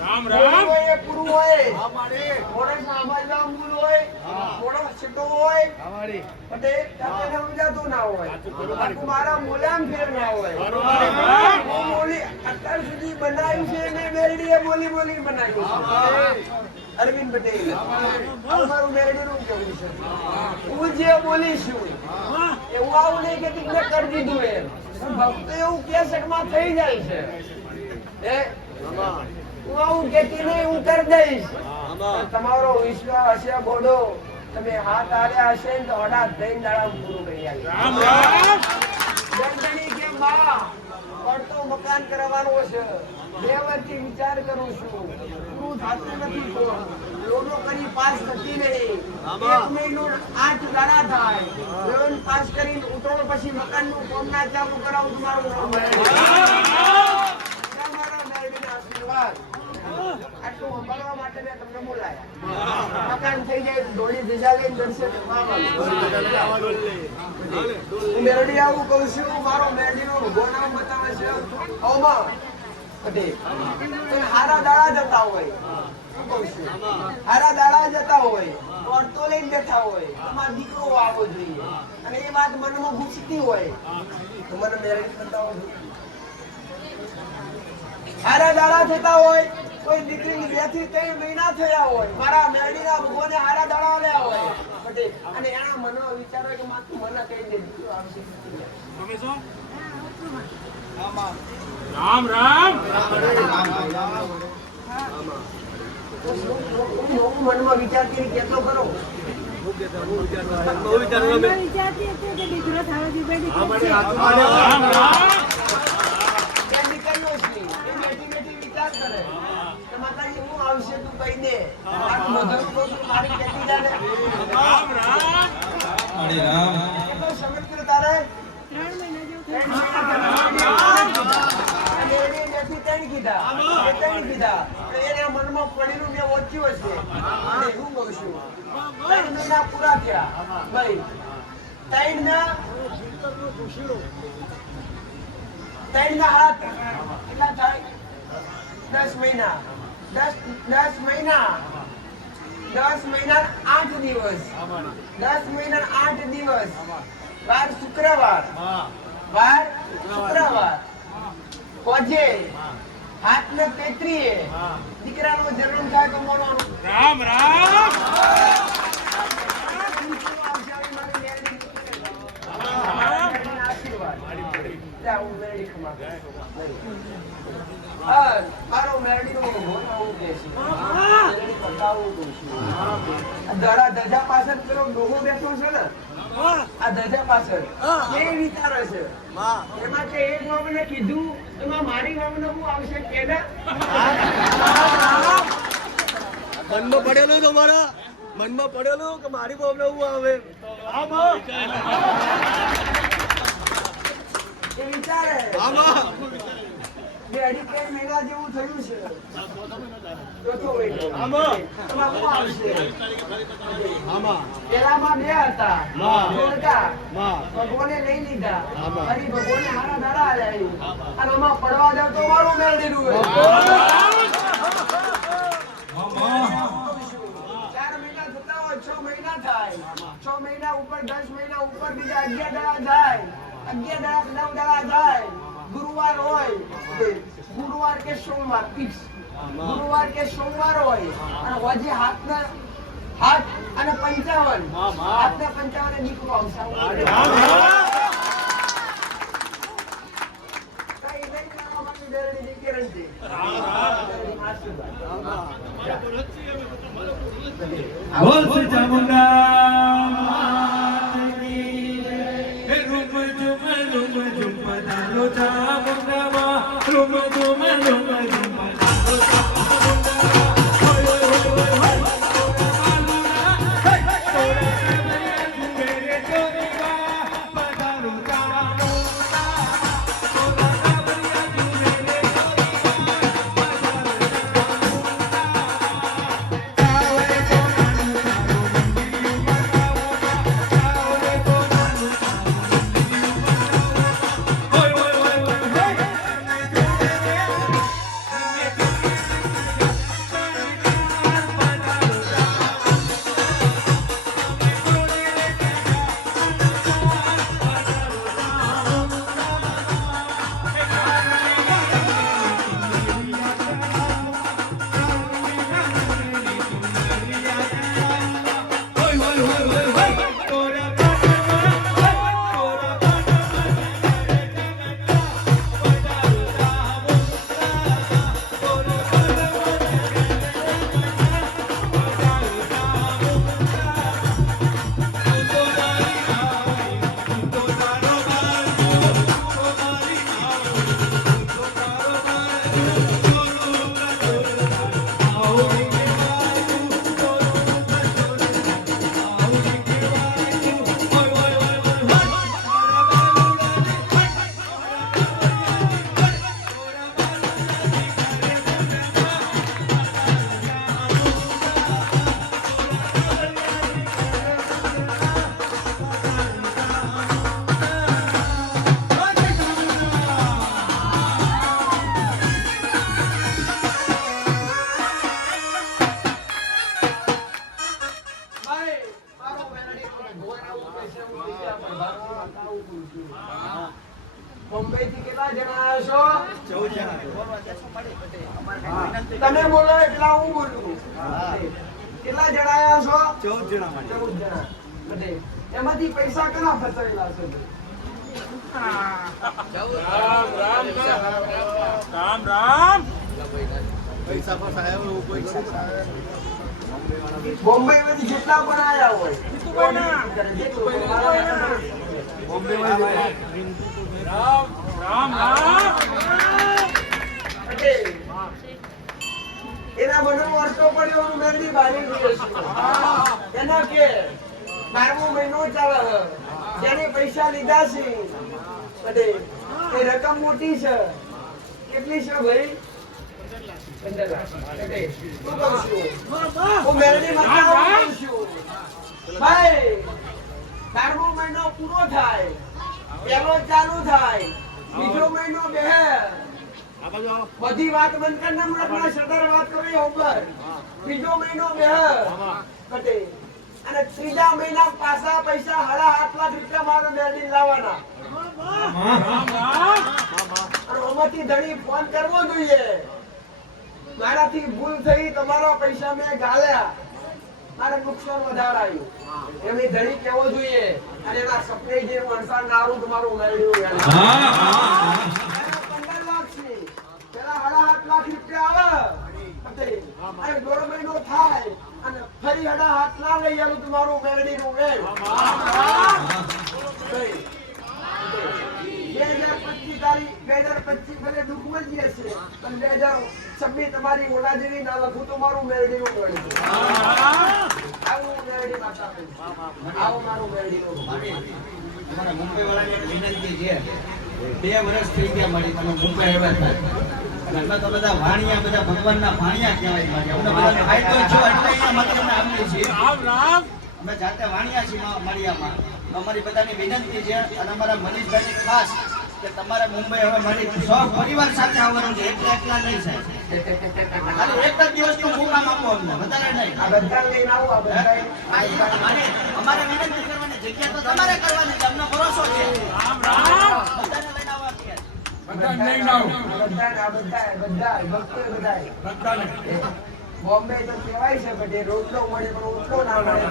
રામ પૂરું હોય એ પૂરું હોય હા મારી મોડેસના અમારા મૂળ હોય મોડો છેટો હોય અમારી પટે તમને સમજાતું ના હોય આખું મારા મોલામ ફેર ના હોય હું બોલી અત્યાર સુધી બનાવ્યું છે ને મેરડીએ બોલી બનાવ્યું છે અરવિંદ પટેલ અમારું મેરડીનું કેવું છે હું જે બોલીશું એવું આવું નહીં કે તમને કરી દીધું એમ ભક્ત એવું કેસેટમાં થઈ જાય છે હે હું આવું કેતી નહીં હું કરી દઈશ તમારો વિશ્વાસ હશે બોલો તમે હાથ આલ્યા હશે ને તો હડા દઈને દાડા પૂરું કરી આવ્યું જનધણી કે માં પડતો મકાન કરવાનું છે 2 વર્ષથી વિચાર કરું છું પૂરું થતું નથી કોણ લોનો કરી પાસ થતી નહીં 1 મહિનો 8 દાડા થાય લોન પાસ કરીને ઉતરો પછી મકાનનું કામ ના ચાલુ કરાવું તમારું નામ તમારા મેળવીના આશીર્વાદ આટલું સંભાળવા માટે મેં તમને બોલાયા મકાન થઈ જાય ધોળી ધજા લઈને દર્શન હું મેરડી આવું કહું છું મારો મેરડીનો ગોનામ બતાવે છે ઓમાં પટેલ હારા દાડા જતા હોય શું કહું છું હારા દાડા જતા હોય પડતો લઈને બેઠા હોય તમારો દીકરો આવવો જોઈએ અને એ વાત મનમાં ઘૂસતી હોય તો મને મેરડી બતાવો હારા દાડા થતા હોય કોઈ દીકરીની 2 થી 3 મહિના થયા હોય મારા મેરડીના ભગવાને હારા દાડા આલ્યા હોય પટેલ અને એના મનમાં વિચારો કે માં તું મને કહી દે દીકરો આવશે તમે શું રામ રામ હું મનમાં વિચાર કરી કેટલો કરો બહુ વિચારો અમે વિચારતી હતી કે દીકરો થાળો દીકરી રામ રામ બે દીકરીઓ છે એ બેઠી વિચાર કરે કે માતાજી હું આવશે તું કહી દે આટલું બધું કહું છું મારી બેટી જાને રામ રામ કેટલો સમય કર્યો તારે 3 મહિના જેવું એના મનમાં પડેલું મેં ઓછ્યું હશે અને હું કહું છું 3 મહિના પૂરા થયા ભાઈ 3 ના હાથ કેટલા થાય 10 મહિના 10 મહિના 8 દિવસ 10 મહિના 8 દિવસ વાર શુક્રવાર કોજે હાથને પેત્રીએ દીકરાનો જન્મ થાય તો મોનો રામ રામ આશીર્વાદ હું મેરડી ખમા મારો મેરડીનો ભગવાન આવું કહે છે મેરડી બતાવું કહું છું ધજા પાછળ પેલો ડોહો બેઠો છે ને આ ધજા પાછળ એ વિચારે છે એમાં કે એક વામને કીધું એમાં મારી વામને હું આવશે કે મનમાં પડેલું તમારા મનમાં પડેલું કે મારી બહુ હું આવે એ વિચારે આમાં 2.5 મહિના જેવું થયું છે ચોથો મહિનો આમાં એમાં હું આવશે આમાં પેલામાં 2 હતા જોડકા માં ભગવાને લઈ લીધા ફરી ભગવાને હારા દાડા આલ્યા અને આમાં પડવા જાવ તો મારું મેળવેલું હોય 4 મહિના થતા હોય 6 મહિના થાય 6 મહિના ઉપર 10 મહિના ઉપર બીજા 11 દાડા થાય 11 દાડા 9 દાડા થાય ગુરુવાર હોય ગુરુવાર કે સોમવાર ફિક્સ. ગુરુવાર કે સોમવાર હોય અને હોજે હાથના હાથ અને 55 હાથના 55 દીકરો આવશે. કઈ નહીં કરવાની બેરડીની ગેરંટી. બોલ શ્રી ચામુંડા માતની જય. રૂમ ઝુમ પધારો ચામુંડામાં, રૂમ ઝુમ પધારો મુંબઈ થી કેટલા જણા આવ્યા છો? 14 જણા. તમે બોલો એટલા હું બોલું. કેટલા જણા આવ્યા છો? 14 જણા. બધે એમાંથી પૈસા કેટલા ફસાવેલા છે? બોમ્બે માંથી જેટલા પણ આવ્યા હોય એના મને વર્ષો પડ્યો મેળવી બારી એના કે 12મો મહિનો ચાલે જેને પૈસા લીધા છે બધે એ રકમ મોટી છે. કેટલી છે ભાઈ? 15 લાખ. શું કહું છું? હું મેળવી માતા કહું છું ભાઈ 12મો મહિનો પૂરો થાય, પહેલો ચાલુ થાય, બીજો મહિનો બેહે, બધી વાત બંધ કરીને હમણાં સદર વાત કરો ઉપર. બીજો મહિનો બેહે કટે અને ત્રીજા મહિના પાછા પૈસા 7.5 લાખ રૂપિયા મારો મેળવી લાવવાના. અને ઓમાંથી ધણી ફોન કરવો જોઈએ, મારાથી ભૂલ થઈ, તમારા પૈસા મેં ગાલ્યા, મારે નુકસાન વધારે આવ્યું. એમની ધણી કેવો જોઈએ અને એના સપને જે વણસાર નારું તમારું મેળવ્યું. 15 લાખ છે, પેલા 7.5 લાખ રૂપિયા આવે અને 1.5 મહિનો થાય અને ફરી 7.5 લાખ લઈ આવું તમારું મેળવી નું વેલ. 2025 તારીખ 2025 ભલે દુઃખમાં જ છે પણ 2026 તમારી ઓલા જેવી ના લખું તો મારું મેળવી નું મળે. આવું મેળવી માતા આવું મારું મેળવી નું. તમારા મુંબઈ વાળાને એક વિનંતી છે, 2 વર્ષ થઈ ગયા મારી તમે મુંબઈ આવ્યા હતા અને તો બધા વાણિયા, બધા ભગવાનના વાણિયા કહેવાય. મારી અમને બધાને ફાયદો છો એટલે અહીંયા માટે અમે આવીએ છીએ. અમે જાતે વાણિયા છીએ માળિયામાં. અમારી બધાની વિનંતી છે અને અમારા મનીષભાઈ ખાસ કે તમારે મુંબઈ હવે મારી સૌ પરિવાર સાથે આવવાનું છે, એકલા નહીં સાહેબ. ખાલી એક જ દિવસનું મુકામ આપો અમને, વધારે નહીં. આ બધા લઈને આવું. આ બધા અમારે વિનંતી કરવાની જગ્યા તો તમારે કરવાની છે, અમને ભરોસો છે. બધાને લઈને આવવા તૈયાર. બોમ્બે તો કહેવાય છે બટ એ રોટલો મળે પણ રોટલો ના મળે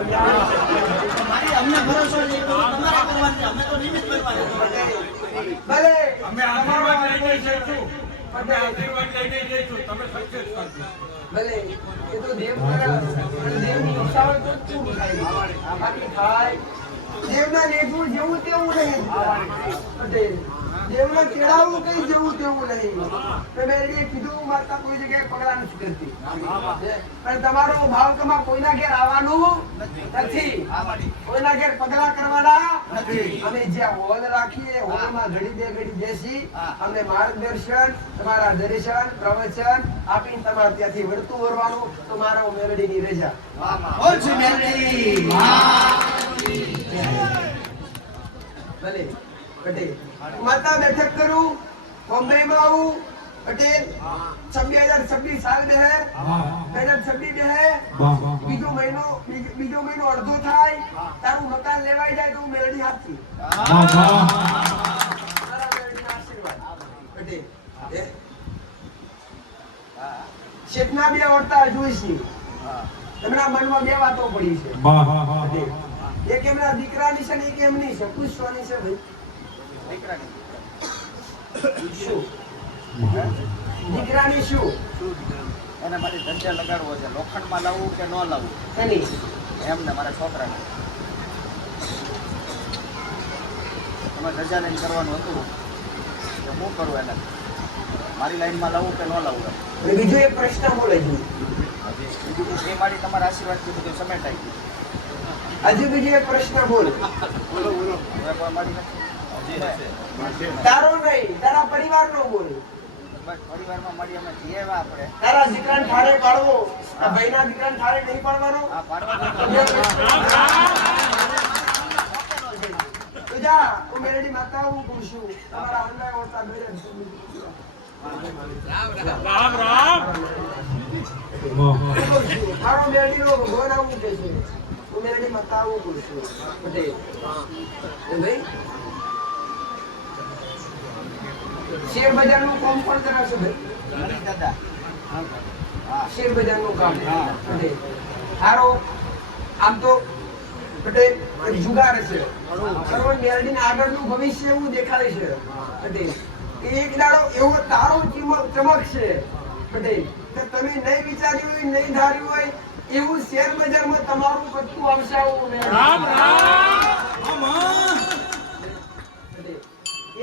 મારી અમને ભરોસો છે તમારે કરવાનું છે અમે તો નિમિત્ત કરવાનું ભલે અમે આશીર્વાદ લઈને જઈશું અમે આશીર્વાદ લઈને જઈશું તમે સક્સેસ કરજો ભલે એ તો દેવ કરે પણ દેવની ઈચ્છા હોય તો જ શું થાય બાકી થાય દેવના નેતું જેવું તેવું નહીં પટેલ દેવને કેળાવું કઈ જેવું તેવું નહીં મેં એને કીધું માતા કોઈ જગ્યાએ પગલા નથી કરતી પણ તમારો ભાવકમાં કોઈના ઘેર આવવાનું નથી કોઈના ઘેર પગલા કરવાના નથી અમે જ્યાં હોલ રાખીએ હોલમાં ઘડી બે ઘડી બેસી અમને માર્ગદર્શન તમારા દર્શન પ્રવચન આપીને તમારે ત્યાંથી વળતું વરવાનું તો મારા મેલડીની રજા બોલ છે મેલડી ભલે પટેલ માતા બેઠક કરું બોમ્બે માં આવું પટેલ 2026 સાલ में है 2026 में है બીજો મહિનો અડધો થાય તારું મકાન લેવાઈ જાય તો હું મેળડી આપતી મારા મેળડીના આશીર્વાદ પટેલ શેઠના બે વર્તા જોઈશી તમારા મનમાં બે વાતો પડી છે પટેલ એક એમના દીકરાની છે ને એક એમની છે પૂછવાની છે ભાઈ દીકરાની શું એને મારી ધંધે લગાડવો છે લોખંડમાં લાવવું કે ન લાવવું એની એમને મારા છોકરાને તમે રજા લઈને કરવાનું હતું કે હું કરું એને મારી લાઈનમાં લાવવું કે ન લાવવું અને બીજો એક પ્રશ્ન બોલે છે બીજું એ મારી તમારા આશીર્વાદથી બધું સમેટાઈ ગયું હજુ બીજો એક પ્રશ્ન બોલ હવે કોઈ મારી નથી તારો નહીં તારા પરિવારનો બોલ બસ પરિવારમાં મળી અમે જીએ આપણે તારા દીકરાને ઠારે પાડવો આ ભાઈના દીકરાને ઠારે નહીં પાડવાનો આ પાડવા તો જા હું મેરડી માતા હું પૂછું તમારા અંડા ઓરતા બેરે રામ રામ મારો મેરડીનો ભગવાન આવું કે છે હું મેરડી માતા હું પૂછું પટેલ એ ભાઈ શેર બજારનું કામ પણ કરાવશો ભાઈ દાદા શેર બજારનું કામ પટેલ હારો આમ તો પટેલ એક જુગાર છે બરોબર મેરડીને આગળનું ભવિષ્ય એવું દેખાય છે પટેલ કે એક દાડો એવો તારો ચમકશે પટેલ કે તમે નહીં વિચાર્યું હોય નહીં ધાર્યું હોય એવું શેર બજારમાં તમારું બધું આવશે આવું રામ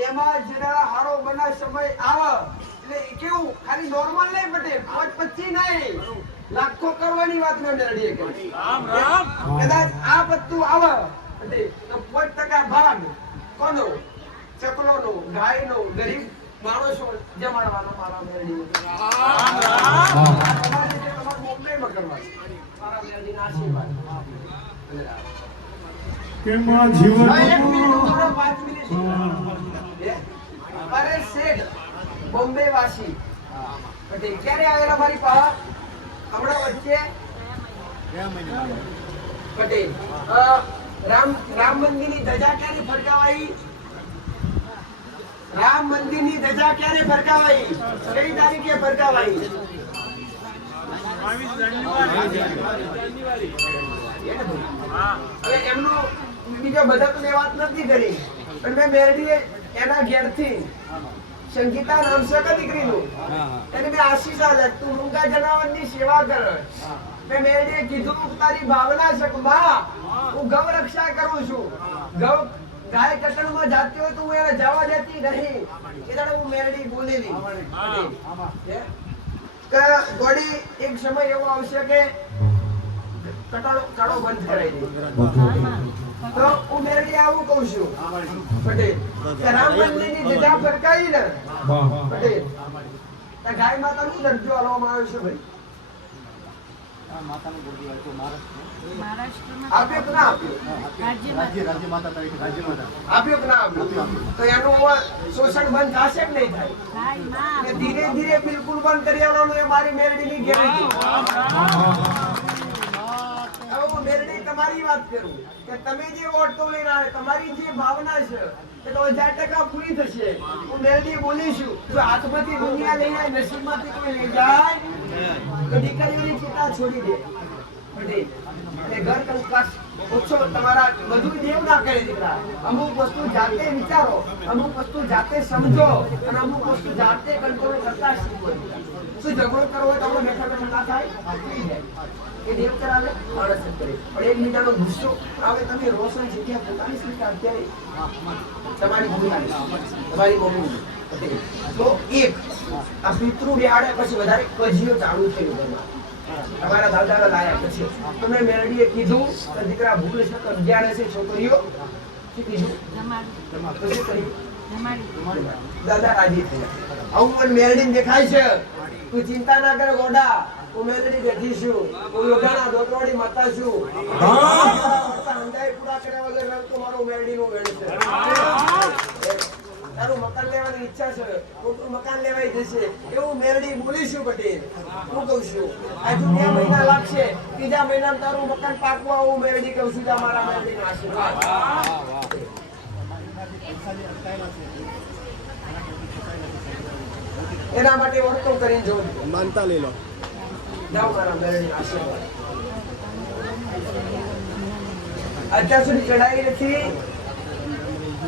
એમાં જરા હારો બના સમય આવે એટલે કેવું ખાલી નોર્મલ નહીં પટેલ 5-25 નહીં લાખો કરવાની વાત મેં મેળવીએ કરી રામ રામ કદાચ આ બધું આવે પટેલ તો 5% ભાગ કોનો ચકલોનો ગાયનો ગરીબ માણસો જમાડવાનો મારા મેળવી તમારે બોમ્બેમાં કરવા મારા મેળવીના આશીર્વાદ કેમ આ જીવન એક મિનિટ ઉભો 5 મિનિટ પરેશ શેઠ બોમ્બે વાસી પટેલ ક્યારે આવેલા મારી પાસે હમણાં વચ્ચે પટેલ રામ મંદિરની ધજા ક્યારે ફરકાવાઈ રામ મંદિરની ધજા ક્યારે ફરકાવાઈ કઈ તારીખે ફરકાવાઈ હવે એમનું બીજા બધા તો મેં વાત નથી કરી પણ મેં મેરડીએ એના ઘેરથી સંગીતા નામ છે કે દીકરીનું એને મેં આશીષ આલે તું મૂંગા જનાવરની સેવા કર મેં મેરડીએ કીધું તારી ભાવના છે કે બા હું ગૌ રક્ષા કરું છું ગૌ ગાય કટણમાં જાતી હોય તો હું એને જવા દેતી નહીં એ દાડે હું મેરડી બોલેલી કે ગોડી એક સમય એવો આવશે કે કટાળો બંધ કરાવી દે તો હું મેરડી આવું કહું છું પટેલ કે રામ મંદિરની ધજા ફરકાઈ ને પટેલ ગાય માતાનું દરજ્જો આલવામાં આવ્યો છે ભાઈ માતાનું ગુરુ તો મહારાષ્ટ્રમાં આપ્યો કે ના આપ્યો રાજ્ય માતા તરીકે રાજ્ય માતા આપ્યો કે ના આપ્યો તો એનું હવે શોષણ બંધ થશે કે નહીં થાય ભાઈ માં અને ધીરે ધીરે બિલકુલ બંધ કરી આવવાનું એ મારી મેરડીની ગેરંટી હવે હું મેરડી તમારી તમારી વાત કરું કે તમે જે ઓટો લઈને આવે તમારી જે ભાવના છે એ તો 1000% પૂરી થશે. હું મેલડી બોલીશું જો હાથમાંથી દુનિયા લઈ જાય નસીબમાંથી કોઈ લઈ જાય તો દીકરીઓની ચિંતા છોડી દે બધી અને ઘર કંકાસ ઓછો તમારા બધું દેવ ના કરે દીકરા. અમુક વસ્તુ જાતે વિચારો, અમુક વસ્તુ જાતે સમજો અને અમુક વસ્તુ જાતે કંટ્રોલ કરતા શીખો. શું ઝઘડો કરવો હોય તો આપણે બેઠા બેઠા ના થાય થઈ જાય એ દેવ કરાવે માણસ જ કરે પણ એકબીજાનો ગુસ્સો આવે. તમે રોશન જગ્યા પોતાની સ્વીકાર અત્યારે તમારી મમ્મી તો એક આ પિતૃ બેહાડે પછી વધારે કજીઓ ચાલુ થયું ઘરમાં. તમારા દાદાના લાયા પછી તમે મેલડીએ કીધું કે દીકરા ભૂલ છે તો 11 છોકરીઓ શું કીધું તો શું કર્યું? દાદા રાજી થયા. આવું મને મેલડી દેખાય છે તું ચિંતા ના કરે ગોડા હું મેલડી બેઠી છું હું યોગાના દોતવાડી માતા છું. અંધાઈ પૂરા કર્યા વગર રમતો મારો મેલડીનું વેણ છે. તારું મકાન લેવાની ઈચ્છા છે મોટું મકાન લેવાઈ જશે એવું મેલડી બોલીશું પટેલ. હું કહું છું હજુ 2 મહિના લાગશે 3જા મહિનામાં તારું મકાન પાકવા હું મેલડી કહું છું મારા મેલડીના આશીર્વાદ. એના માટે વર્તો કરીને જો માનતા લઈ લો જાઓ મારા મેલડીના આશીર્વાદ. અત્યાર સુધી ચડાવી નથી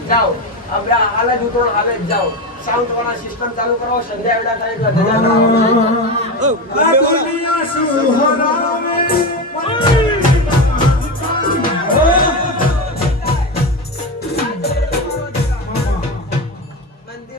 જાઓ આપણે હાલ જ ઉતરો હાલ જ જાઓ. સાઉન્ડ વાળા સિસ્ટમ ચાલુ કરો સંધ્યા વેળા થાય એટલે ધજા કરો.